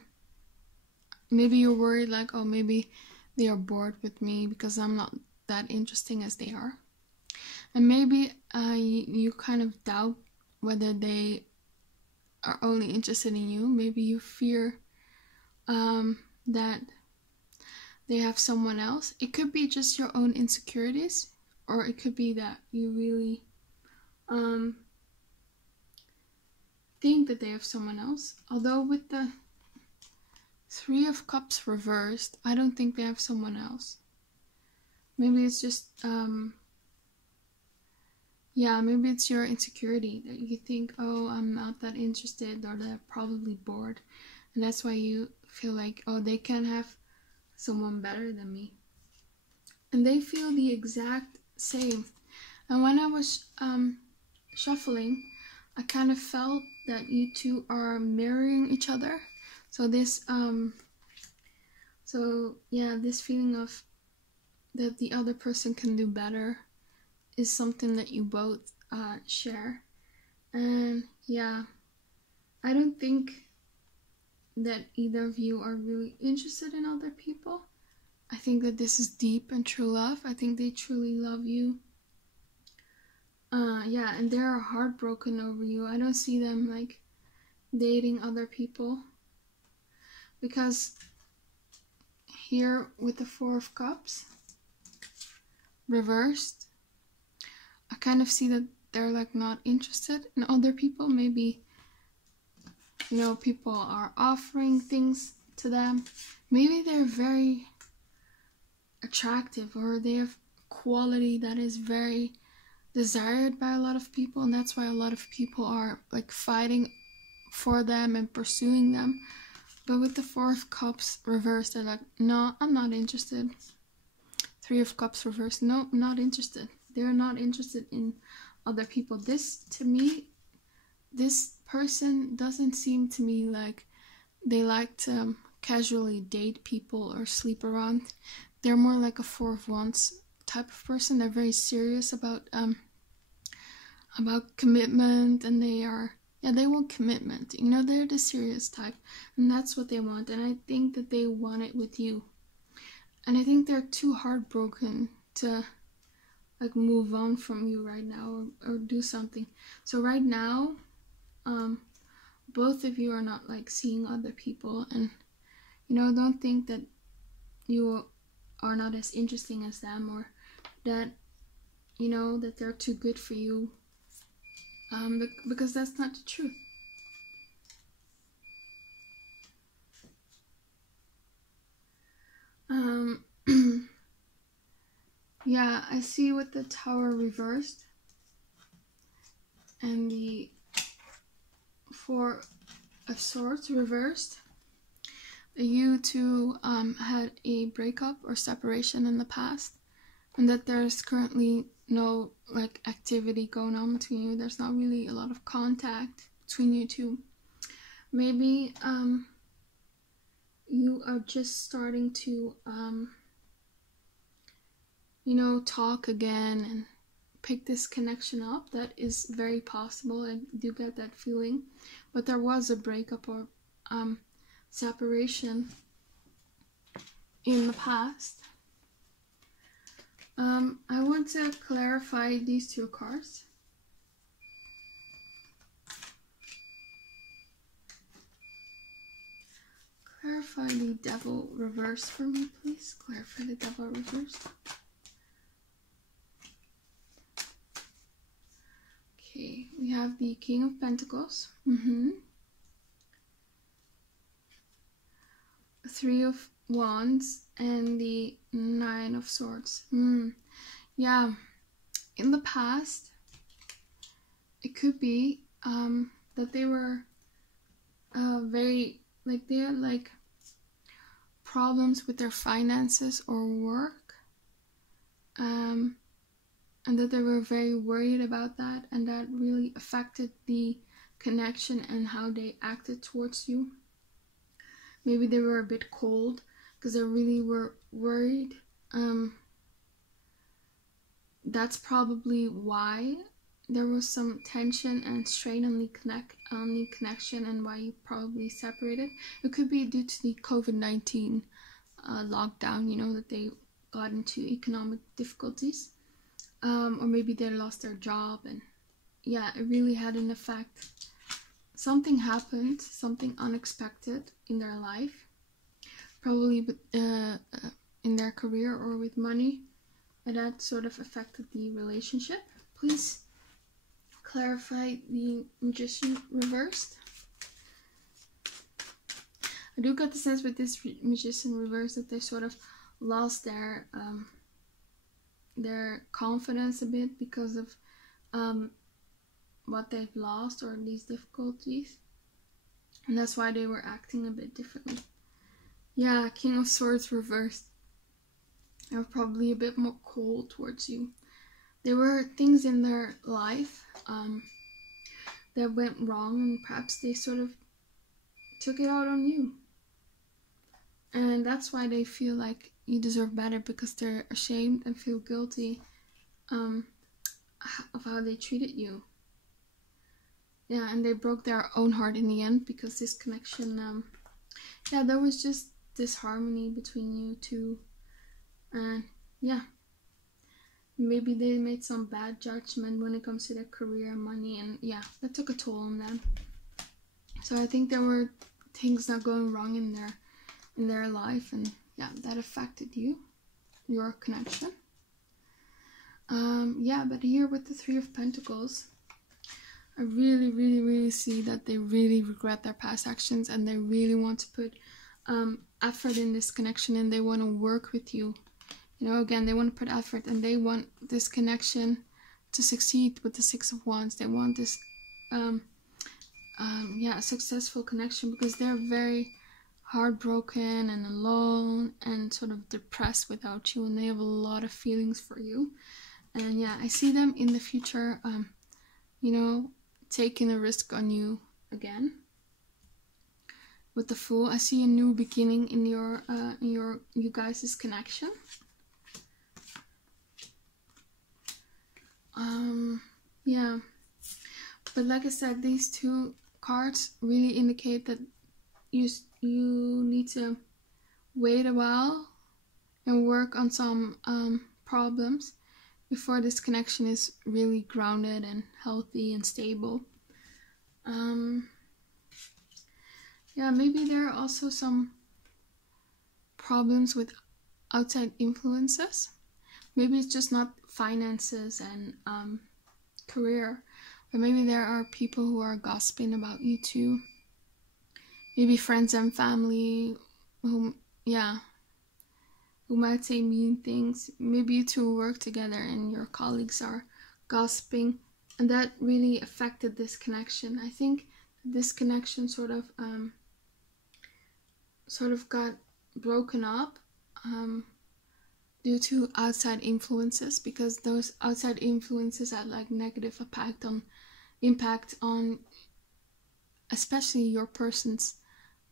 maybe you're worried like, oh, maybe they are bored with me because I'm not that interesting as they are. And maybe you kind of doubt whether they are only interested in you. Maybe you fear that they have someone else. It could be just your own insecurities, or it could be that you really think that they have someone else. Although with the Three of Cups reversed, I don't think they have someone else. Maybe it's just maybe it's your insecurity that you think, oh, I'm not that interested, or they're probably bored, and that's why you feel like, oh, they can have someone better than me. And they feel the exact same. And when I was shuffling, I kind of felt that you two are mirroring each other. So this this feeling of that the other person can do better is something that you both share. And yeah, I don't think that either of you are really interested in other people. I think that this is deep and true love. I think they truly love you. Yeah, and they're heartbroken over you. I don't see them like dating other people, because here with the Four of Cups reversed, I kind of see that they're like not interested in other people. Maybe, you know, people are offering things to them. Maybe they're very attractive, or they have quality that is very desired by a lot of people, and that's why a lot of people are like fighting for them and pursuing them. But with the Four of Cups reversed, they're like, no, I'm not interested. Three of Cups reversed, no, I'm not interested. They're not interested in other people. This, to me, this person doesn't seem to me like they like to casually date people or sleep around. They're more like a Four of Wands type of person. They're very serious about commitment, and they want commitment. You know, they're the serious type, and that's what they want. And I think that they want it with you. And I think they're too heartbroken to like move on from you right now, or do something. So right now, both of you are not like seeing other people, and you know, don't think that you are not as interesting as them, or that, you know, that they're too good for you, because that's not the truth. Yeah, I see with the Tower reversed and the Four of Swords reversed, you two had a breakup or separation in the past, and that there's currently no like activity going on between you. There's not really a lot of contact between you two. Maybe you are just starting to you know, talk again and pick this connection up. That is very possible. I do get that feeling. But there was a breakup or separation in the past. I want to clarify these two cards. Clarify the Devil reverse for me, please. Clarify the Devil reverse. Okay, we have the King of Pentacles. Three of Wands and the Nine of Swords. Yeah, in the past, it could be that they were very, like, they had like problems with their finances or work, and that they were very worried about that, and that really affected the connection and how they acted towards you. Maybe they were a bit cold because they really were worried. That's probably why there was some tension and strain on the connection, and why you probably separated. It could be due to the COVID-19 lockdown, you know, that they got into economic difficulties. Or maybe they lost their job, and yeah, it really had an effect. Something happened, something unexpected in their life, probably in their career or with money, and that sort of affected the relationship. Please clarify the Magician reversed. I do get the sense with this Magician reversed that they sort of lost their confidence a bit because of what they've lost or these difficulties, and that's why they were acting a bit differently. Yeah, King of Swords reversed. They were probably a bit more cold towards you. There were things in their life that went wrong, and perhaps they sort of took it out on you, and that's why they feel like you deserve better, because they're ashamed and feel guilty of how they treated you. Yeah, and they broke their own heart in the end because this connection, yeah, there was just disharmony between you two. And yeah, maybe they made some bad judgment when it comes to their career and money, and yeah, that took a toll on them. So I think there were things not going wrong in their life, and yeah, that affected you, your connection. Yeah, but here with the Three of Pentacles, I really see that they really regret their past actions, and they really want to put effort in this connection, and they want to work with you. You know, again, they want to put effort, and they want this connection to succeed with the Six of Wands. They want this, yeah, successful connection, because they're very heartbroken and alone and sort of depressed without you, and they have a lot of feelings for you. And yeah, I see them in the future, you know, taking a risk on you again. With the Fool, I see a new beginning in you guys' connection. Yeah, but like I said, these two cards really indicate that you need to wait a while and work on some problems before this connection is really grounded and healthy and stable. Yeah, maybe there are also some problems with outside influences. Maybe it's just not finances and career, but maybe there are people who are gossiping about you too. Maybe friends and family who might say mean things. Maybe you two work together and your colleagues are gossiping, and that really affected this connection. I think this connection sort of got broken up due to outside influences, because those outside influences had like negative impact on especially your person's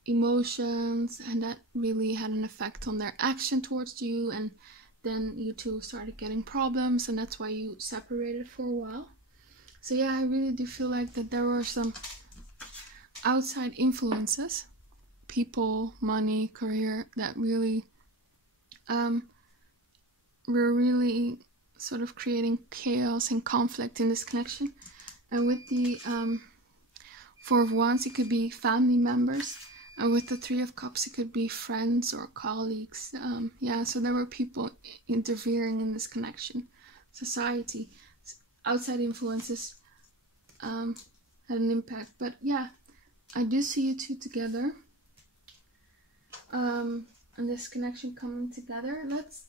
emotions, and that really had an effect on their action towards you, and then you two started getting problems, and that's why you separated for a while. So yeah, I really do feel like that there were some outside influences, people, money, career, that really were really sort of creating chaos and conflict in this connection. And with the Four of Wands, it could be family members, and with the Three of Cups, it could be friends or colleagues. Yeah, so there were people interfering in this connection. Society, outside influences had an impact. But yeah, I do see you two together, and this connection coming together. Let's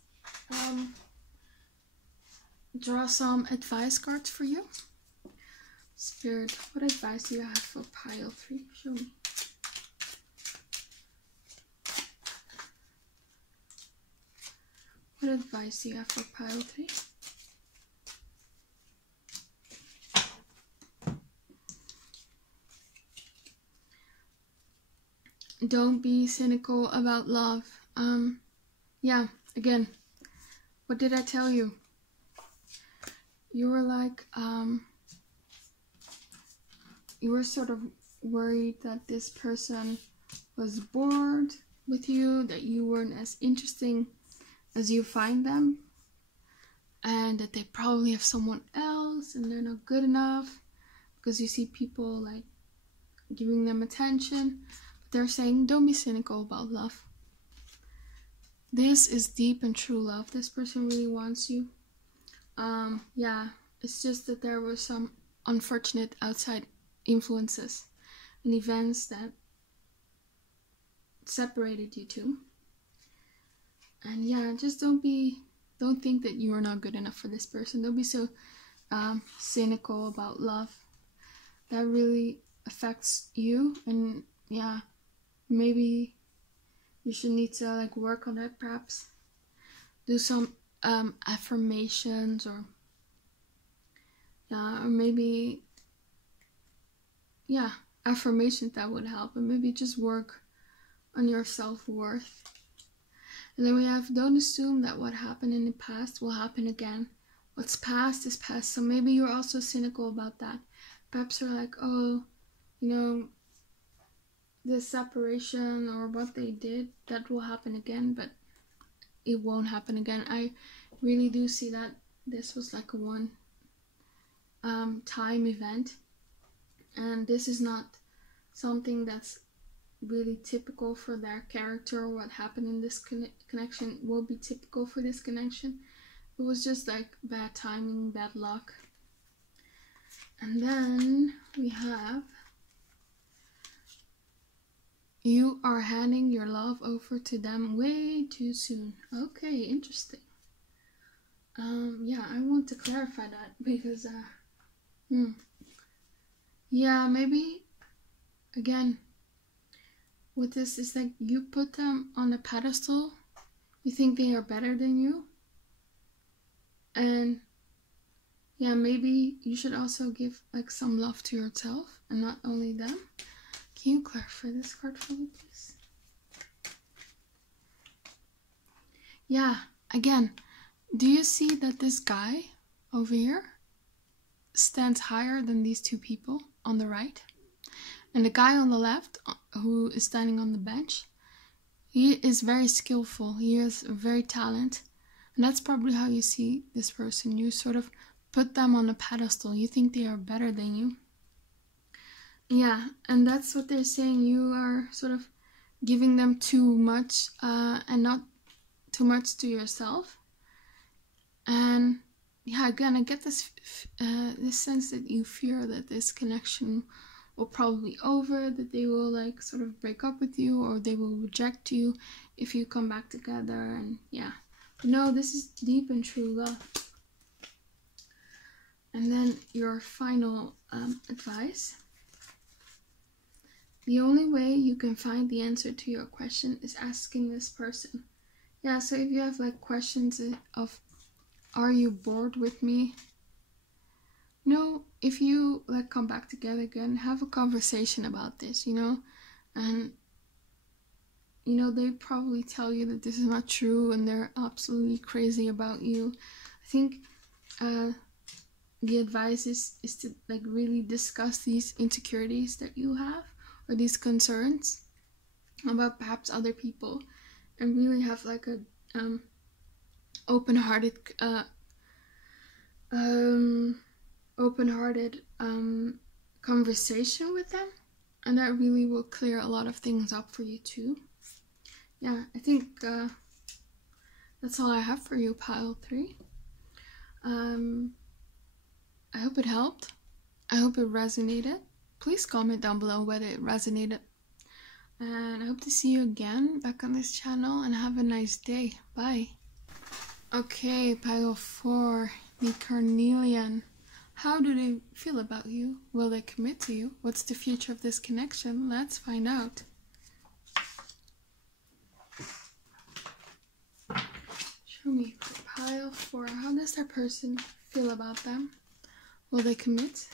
draw some advice cards for you. Spirit, what advice do you have for pile 3? Show me. What advice do you have for pile 3? Don't be cynical about love. Yeah, again, what did I tell you? You were like, you were sort of worried that this person was bored with you, that you weren't as interesting as you find them, and that they probably have someone else and they're not good enough, because you see people like giving them attention. But they're saying, don't be cynical about love. This is deep and true love. This person really wants you. Yeah, it's just that there were some unfortunate outside influences and events that separated you two. And yeah, just don't think that you are not good enough for this person. Don't be so cynical about love. That really affects you, and yeah, maybe you should need to like work on it, perhaps do some affirmations, or maybe affirmations that would help, and maybe just work on your self-worth. And then we have, don't assume that what happened in the past will happen again. What's past is past. So maybe you're also cynical about that. Perhaps you're like, oh, you know, this separation or what they did, that will happen again, but it won't happen again. I really do see that this was like a one time event, and this is not something that's really typical for their character, or what happened in this connection will be typical for this connection. It was just like bad timing, bad luck. And then we have, you are handing your love over to them way too soon. Okay, interesting. Yeah, I want to clarify that because yeah, maybe again with this is like you put them on a pedestal. You think they are better than you. And yeah, maybe you should also give like some love to yourself and not only them. Can you clarify this card for me, please? Yeah, again, do you see that this guy over here stands higher than these two people on the right? And the guy on the left, who is standing on the bench, he is very skillful. He is very talented. And that's probably how you see this person. You sort of put them on a pedestal. You think they are better than you. Yeah, and that's what they're saying. You are sort of giving them too much and not too much to yourself. And yeah, again, I get this this sense that you fear that this connection will probably be over, that they will like sort of break up with you, or they will reject you if you come back together. And yeah, but no, this is deep and true love. And then your final advice. The only way you can find the answer to your question is asking this person. Yeah, so if you have like questions of, are you bored with me? No, if you like come back together again, have a conversation about this, you know, and you know, they probably tell you that this is not true and they're absolutely crazy about you. I think the advice is to like really discuss these insecurities that you have, or these concerns about perhaps other people, and really have like a open-hearted conversation with them, and that really will clear a lot of things up for you too. Yeah, I think that's all I have for you, pile 3. I hope it helped. I hope it resonated. Please comment down below whether it resonated. And I hope to see you again back on this channel, and have a nice day. Bye. Okay, pile 4, the Carnelian. How do they feel about you? Will they commit to you? What's the future of this connection? Let's find out. Show me for pile 4. How does that person feel about them? Will they commit?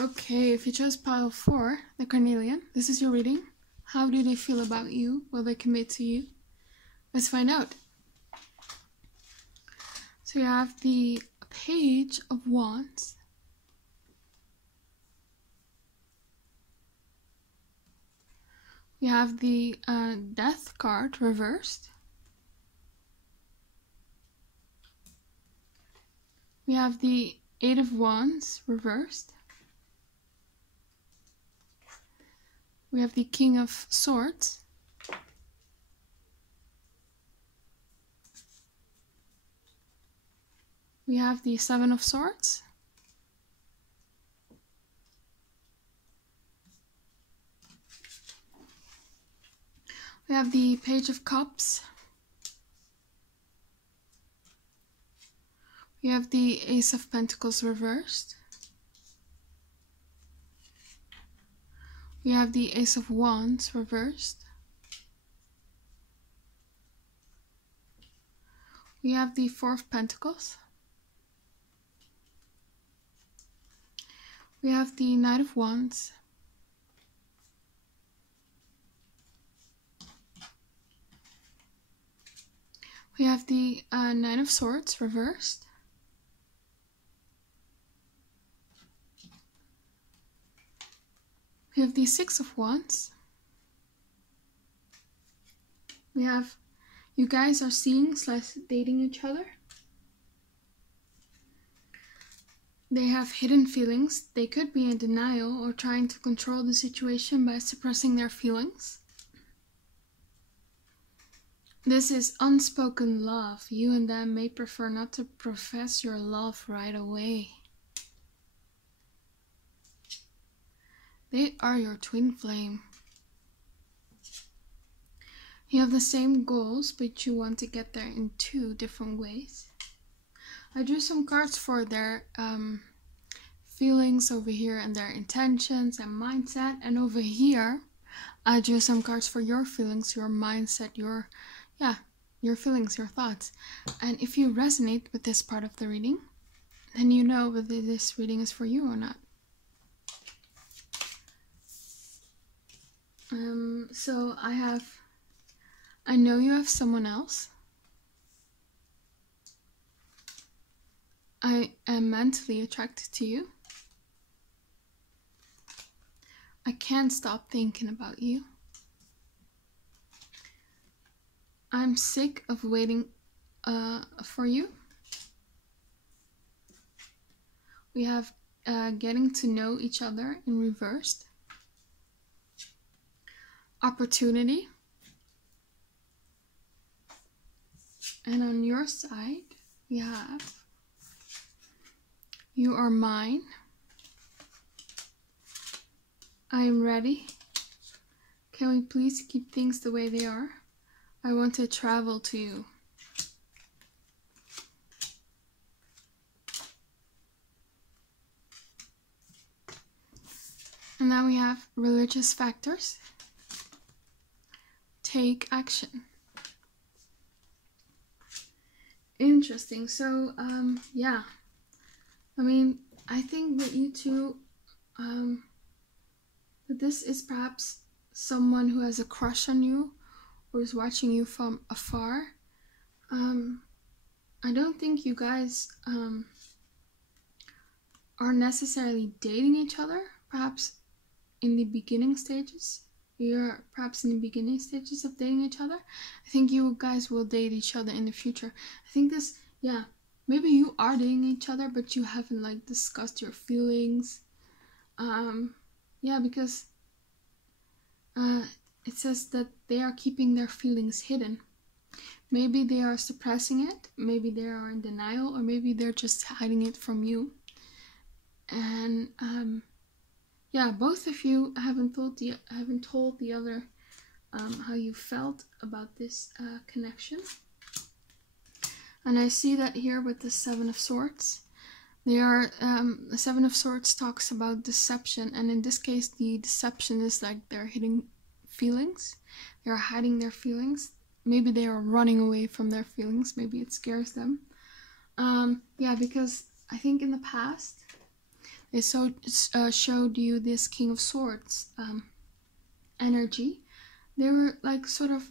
Okay, if you chose pile 4, the Carnelian, this is your reading. How do they feel about you? Will they commit to you? Let's find out. So you have the Page of Wands. We have the Death card reversed. We have the Eight of Wands reversed. We have the King of Swords. We have the Seven of Swords. We have the Page of Cups. We have the Ace of Pentacles reversed. We have the Ace of Wands reversed. We have the Four of Pentacles. We have the Knight of Wands. We have the Nine of Swords reversed. We have the Six of Wands. We have, you guys are seeing / dating each other. They have hidden feelings. They could be in denial or trying to control the situation by suppressing their feelings. This is unspoken love. You and them may prefer not to profess your love right away. They are your twin flame. You have the same goals, but you want to get there in 2 different ways. I drew some cards for their feelings over here and their intentions and mindset. And over here, I drew some cards for your feelings, your mindset, your feelings, your thoughts. And if you resonate with this part of the reading, then you know whether this reading is for you or not. So I know you have someone else. I am mentally attracted to you. I can't stop thinking about you. I'm sick of waiting for you. We have getting to know each other in reversed. Opportunity. And on your side, we have you are mine. I am ready. Can we please keep things the way they are? I want to travel to you. And now we have religious factors. Take action. Interesting. So, yeah. I mean, I think that you two, that this is perhaps someone who has a crush on you or is watching you from afar. I don't think you guys are necessarily dating each other. Perhaps in the beginning stages. You're perhaps in the beginning stages of dating each other. I think you guys will date each other in the future. I think this, yeah, maybe you are dating each other, but you haven't like discussed your feelings. Yeah, because it says that they are keeping their feelings hidden. Maybe they are suppressing it, maybe they are in denial, or maybe they're just hiding it from you. And yeah, both of you haven't told the other how you felt about this connection. And I see that here with the Seven of Swords. The Seven of Swords talks about deception, and in this case, the deception is like they're hiding feelings. They are hiding their feelings. Maybe they are running away from their feelings. Maybe it scares them. Yeah, because I think in the past, They showed you this King of Swords energy. They were like sort of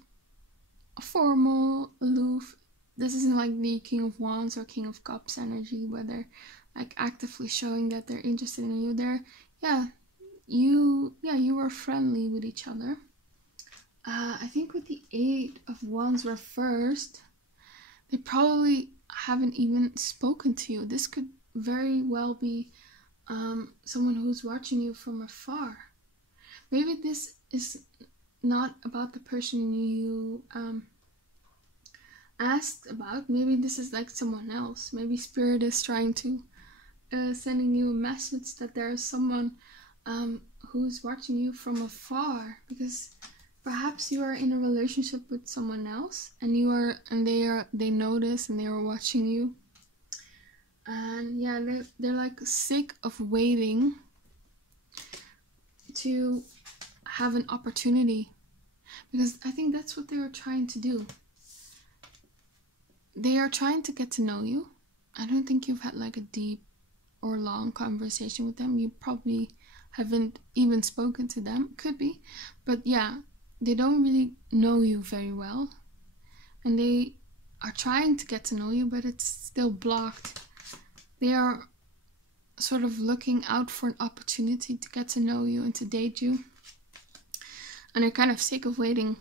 formal, aloof. This isn't like the King of Wands or King of Cups energy where they're like actively showing that they're interested in you. You were friendly with each other. I think with the 8 of Wands reversed, they probably haven't even spoken to you. This could very well be someone who's watching you from afar. Maybe this is not about the person you asked about. Maybe this is like someone else. Maybe Spirit is trying to sending you a message that there is someone who's watching you from afar, because perhaps you are in a relationship with someone else and they notice and they are watching you, and yeah, they're like sick of waiting to have an opportunity, because I think that's what they were trying to do. They are trying to get to know you. I don't think you've had like a deep or long conversation with them. You probably haven't even spoken to them. Could be. But yeah, they don't really know you very well. And they are trying to get to know you, but it's still blocked. They are sort of looking out for an opportunity to get to know you and to date you. And they're kind of sick of waiting.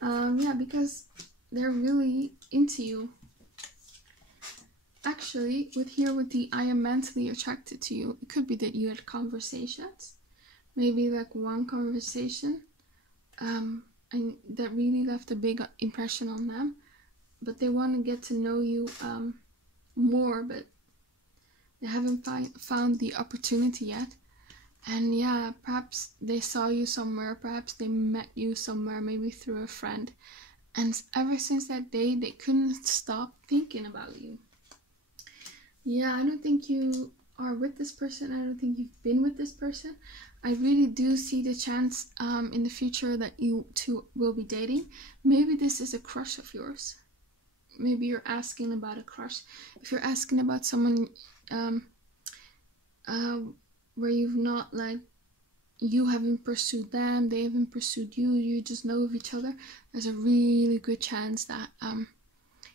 Yeah, because they're really into you. Actually, with the I am mentally attracted to you, it could be that you had conversations. Maybe like one conversation. And that really left a big impression on them. But they want to get to know you more, but they haven't found the opportunity yet. And yeah, perhaps they saw you somewhere, perhaps they met you somewhere, maybe through a friend. And ever since that day, they couldn't stop thinking about you. Yeah, I don't think you are with this person. I don't think you've been with this person. I really do see the chance in the future that you two will be dating. Maybe this is a crush of yours. Maybe you're asking about a crush. If you're asking about someone where you've not, like, you haven't pursued them, they haven't pursued you, you just know of each other, there's a really good chance that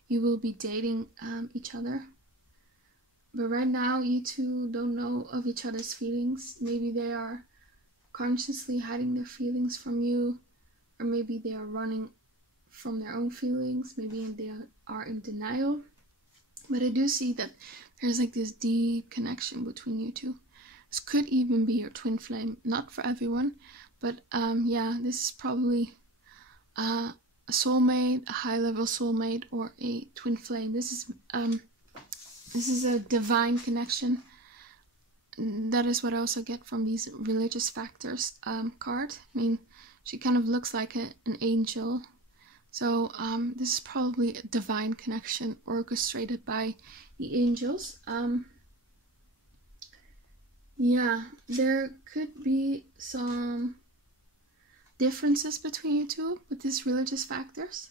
you will be dating each other. But right now, you two don't know of each other's feelings. Maybe they are consciously hiding their feelings from you, or maybe they are running from their own feelings. Maybe they are in denial. But I do see that there's like this deep connection between you two. This could even be your twin flame. Not for everyone, but yeah, this is probably a soulmate, a high-level soulmate, or a twin flame. This is a divine connection. That is what I also get from these religious factors card. I mean, she kind of looks like an angel. So this is probably a divine connection orchestrated by the angels. Yeah, there could be some differences between you two with these religious factors.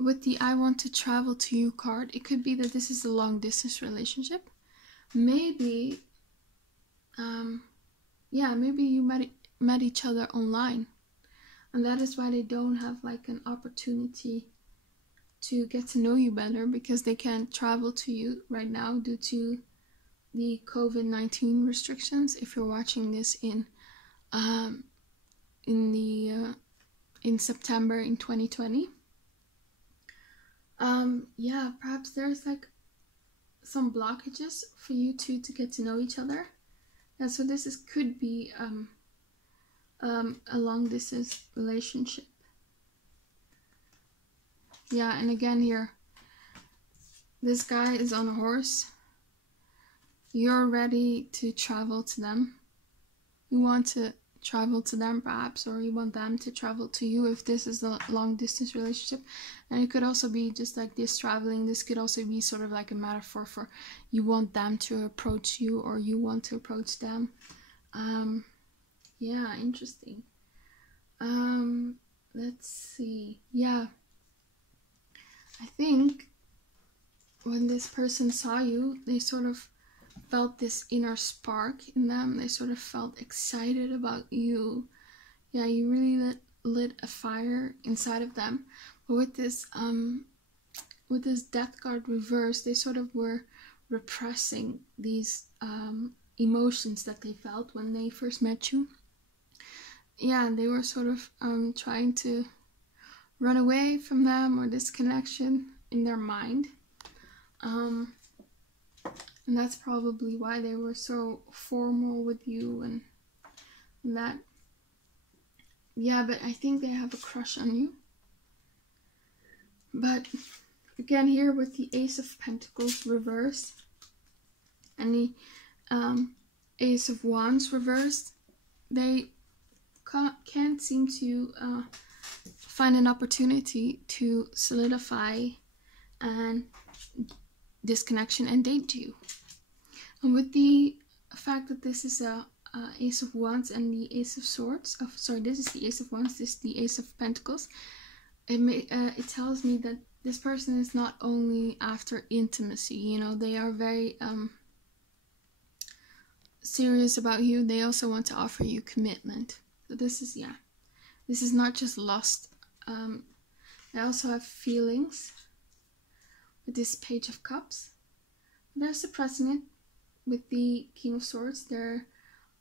With the I want to travel to you card, it could be that this is a long distance relationship. Maybe, maybe you met each other online. And that is why they don't have like an opportunity to get to know you better, because they can't travel to you right now due to the COVID-19 restrictions. If you're watching this in September in 2020. Yeah, perhaps there's like some blockages for you two to get to know each other. And so this could be a long distance relationship. Yeah, and again here, this guy is on a horse. You're ready to travel to them. You want to travel to them perhaps, or you want them to travel to you if this is a long distance relationship. And it could also be just like this traveling. This could also be sort of like a metaphor for you want them to approach you, or you want to approach them. Yeah, interesting. Let's see. Yeah, I think when this person saw you, they sort of felt this inner spark in them. They sort of felt excited about you. Yeah, you really lit a fire inside of them. But with this death card reversed, they sort of were repressing these emotions that they felt when they first met you. Yeah, they were sort of trying to run away from them or this connection in their mind. And that's probably why they were so formal with you and that. Yeah, but I think they have a crush on you. But again, here with the Ace of Pentacles reversed and the Ace of Wands reversed, they can't seem to find an opportunity to solidify and this connection and date you. And with the fact that this is a Ace of Wands and the Ace of Swords, this is the Ace of Wands, this is the Ace of Pentacles, it tells me that this person is not only after intimacy, you know, they are very serious about you. They also want to offer you commitment. So this is, yeah, this is not just lust. They also have feelings with this Page of Cups. They're suppressing it with the King of Swords. They are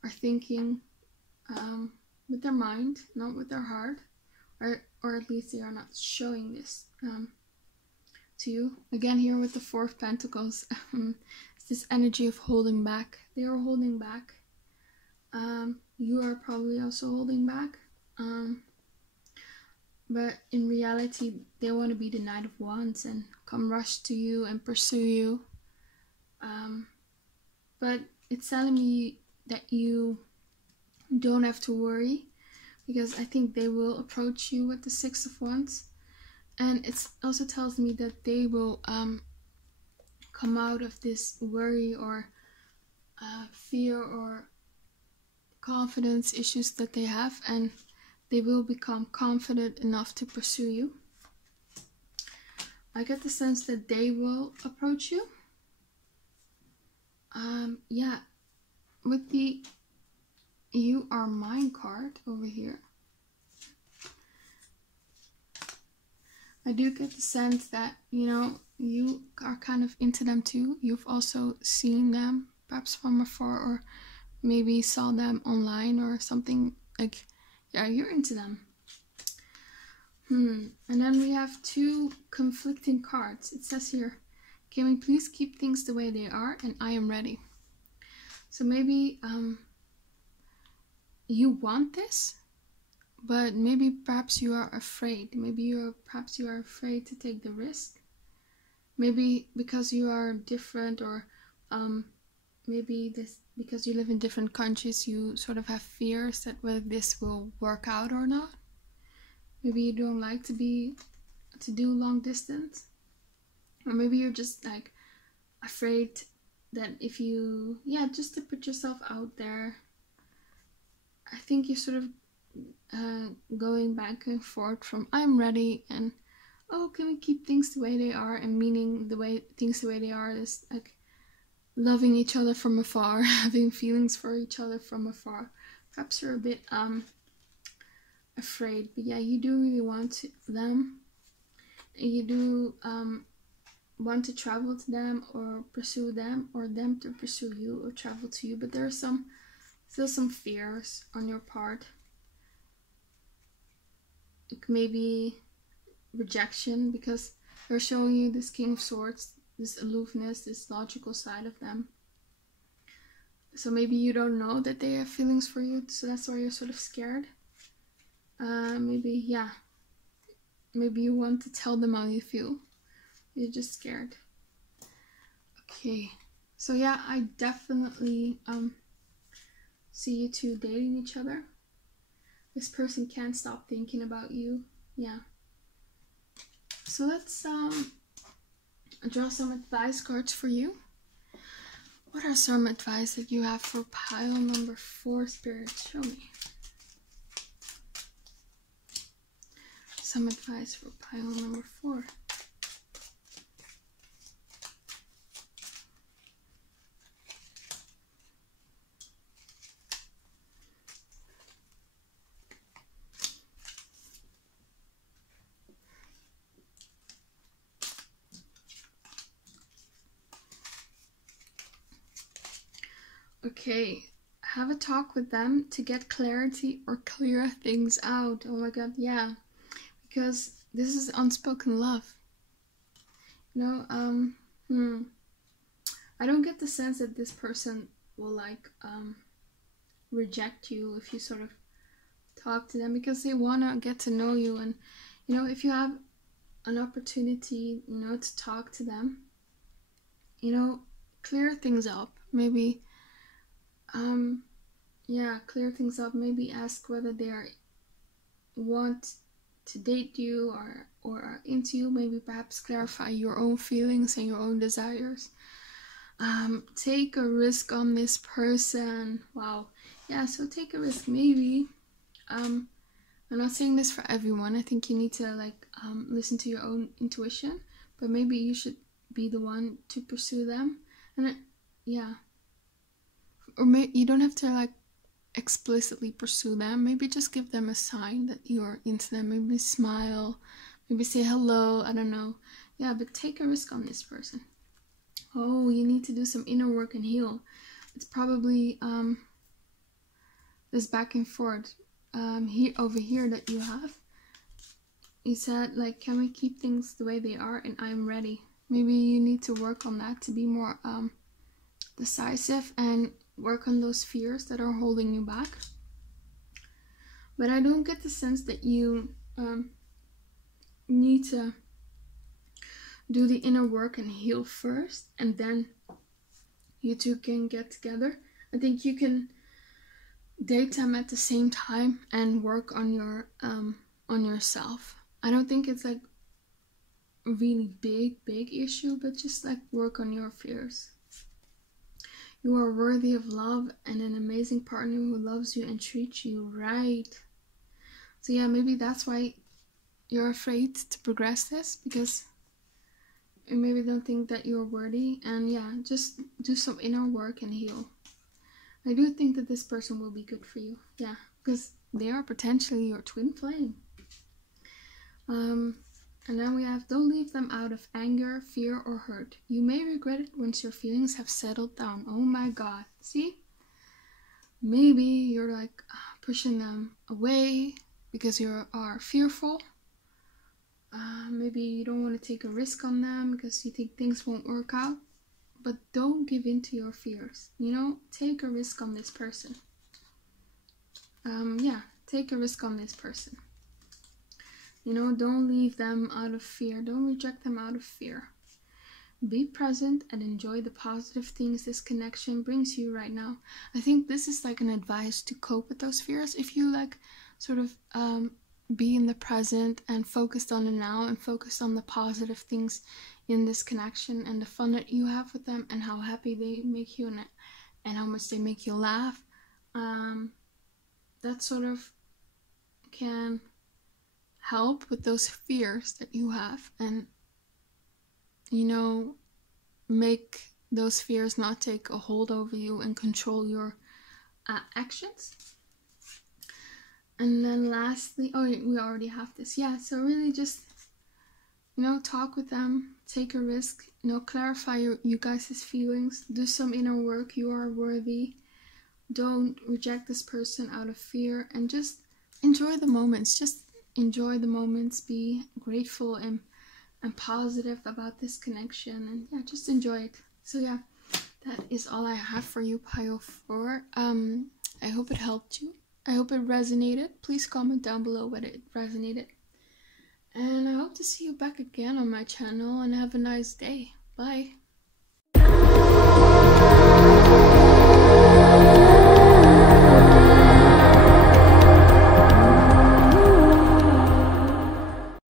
thinking with their mind, not with their heart, or at least they are not showing this to you. Again, here with the Four of Pentacles, it's this energy of holding back. They are holding back. You are probably also holding back. But in reality, they want to be the Knight of Wands and come rush to you and pursue you. But it's telling me that you don't have to worry, because I think they will approach you with the Six of Wands. And it also tells me that they will come out of this worry or fear or confidence issues that they have, and they will become confident enough to pursue you. I get the sense that they will approach you. Yeah, with the You Are Mine card over here, I do get the sense that, you know, you are kind of into them too. You've also seen them, perhaps from afar, or maybe saw them online or something. Like, yeah, you're into them. And then we have two conflicting cards. It says here, can we please keep things the way they are, and I am ready. So maybe you want this, but maybe perhaps you are afraid. Perhaps you are afraid to take the risk. Maybe because you are different, or maybe because you live in different countries, you sort of have fears that whether this will work out or not. Maybe you don't like to do long distance, or maybe you're just like afraid that if you, just to put yourself out there. I think you're sort of going back and forth from I'm ready and can we keep things the way they are, and meaning things the way they are is like loving each other from afar, having feelings for each other from afar. Perhaps you're a bit afraid, but yeah, you do really want them. You do want to travel to them or pursue them, or them to pursue you or travel to you, but there are still some fears on your part. It may be rejection, because they're showing you this King of Swords, this aloofness, this logical side of them. So maybe you don't know that they have feelings for you, so that's why you're sort of scared. Maybe you want to tell them how you feel. You're just scared. Okay, so yeah, I definitely see you two dating each other. This person can't stop thinking about you. Yeah. So let's draw some advice cards for you. What are some advice that you have for pile number 4, Spirit? Show me. Some advice for pile number 4. Okay, have a talk with them to get clarity or clear things out. Oh my god, yeah. Because this is unspoken love. You know, I don't get the sense that this person will like reject you if you sort of talk to them, because they want to get to know you. And you know, if you have an opportunity, you know, to talk to them, you know, clear things up. Maybe yeah, clear things up. Maybe ask whether they want to date you or are into you. Maybe perhaps clarify your own feelings and your own desires. Take a risk on this person. Wow. Yeah, so take a risk. Maybe I'm not saying this for everyone. I think you need to like listen to your own intuition, but maybe you should be the one to pursue them. And yeah, or you don't have to like explicitly pursue them. Maybe just give them a sign that you're into them. Maybe smile, maybe say hello, I don't know. Yeah, but take a risk on this person. Oh, you need to do some inner work and heal. It's probably this back and forth over here that you have. You said like, can we keep things the way they are, and I'm ready. Maybe you need to work on that to be more decisive and work on those fears that are holding you back. But I don't get the sense that you need to do the inner work and heal first, and then you two can get together. I think you can date them at the same time and work on yourself. I don't think it's like a really big issue, but just like work on your fears. You are worthy of love and an amazing partner who loves you and treats you right. So yeah, maybe that's why you're afraid to progress this, because you maybe don't think that you're worthy. And yeah, just do some inner work and heal. I do think that this person will be good for you. Yeah, because they are potentially your twin flame. And then we have, don't leave them out of anger, fear, or hurt. You may regret it once your feelings have settled down. Oh my god. See? Maybe you're like pushing them away because you are fearful. Maybe you don't want to take a risk on them because you think things won't work out. But don't give in to your fears. You know, take a risk on this person. Yeah, take a risk on this person. You know, don't leave them out of fear. Don't reject them out of fear. Be present and enjoy the positive things this connection brings you right now. I think this is like an advice to cope with those fears. If you like sort of be in the present and focused on the now and focused on the positive things in this connection and the fun that you have with them and how happy they make you and how much they make you laugh, that sort of can help with those fears that you have, and you know, make those fears not take a hold over you and control your actions. And then lastly, oh, we already have this. Yeah, so really just, you know, talk with them, take a risk, you know, clarify you guys' feelings, do some inner work. You are worthy. Don't reject this person out of fear, and just enjoy the moments. Just enjoy the moments. Be grateful and positive about this connection, and yeah, just enjoy it. So yeah, that is all I have for you, pile 4. I hope it helped you. I hope it resonated. Please comment down below whether it resonated. And I hope to see you back again on my channel, and have a nice day. Bye.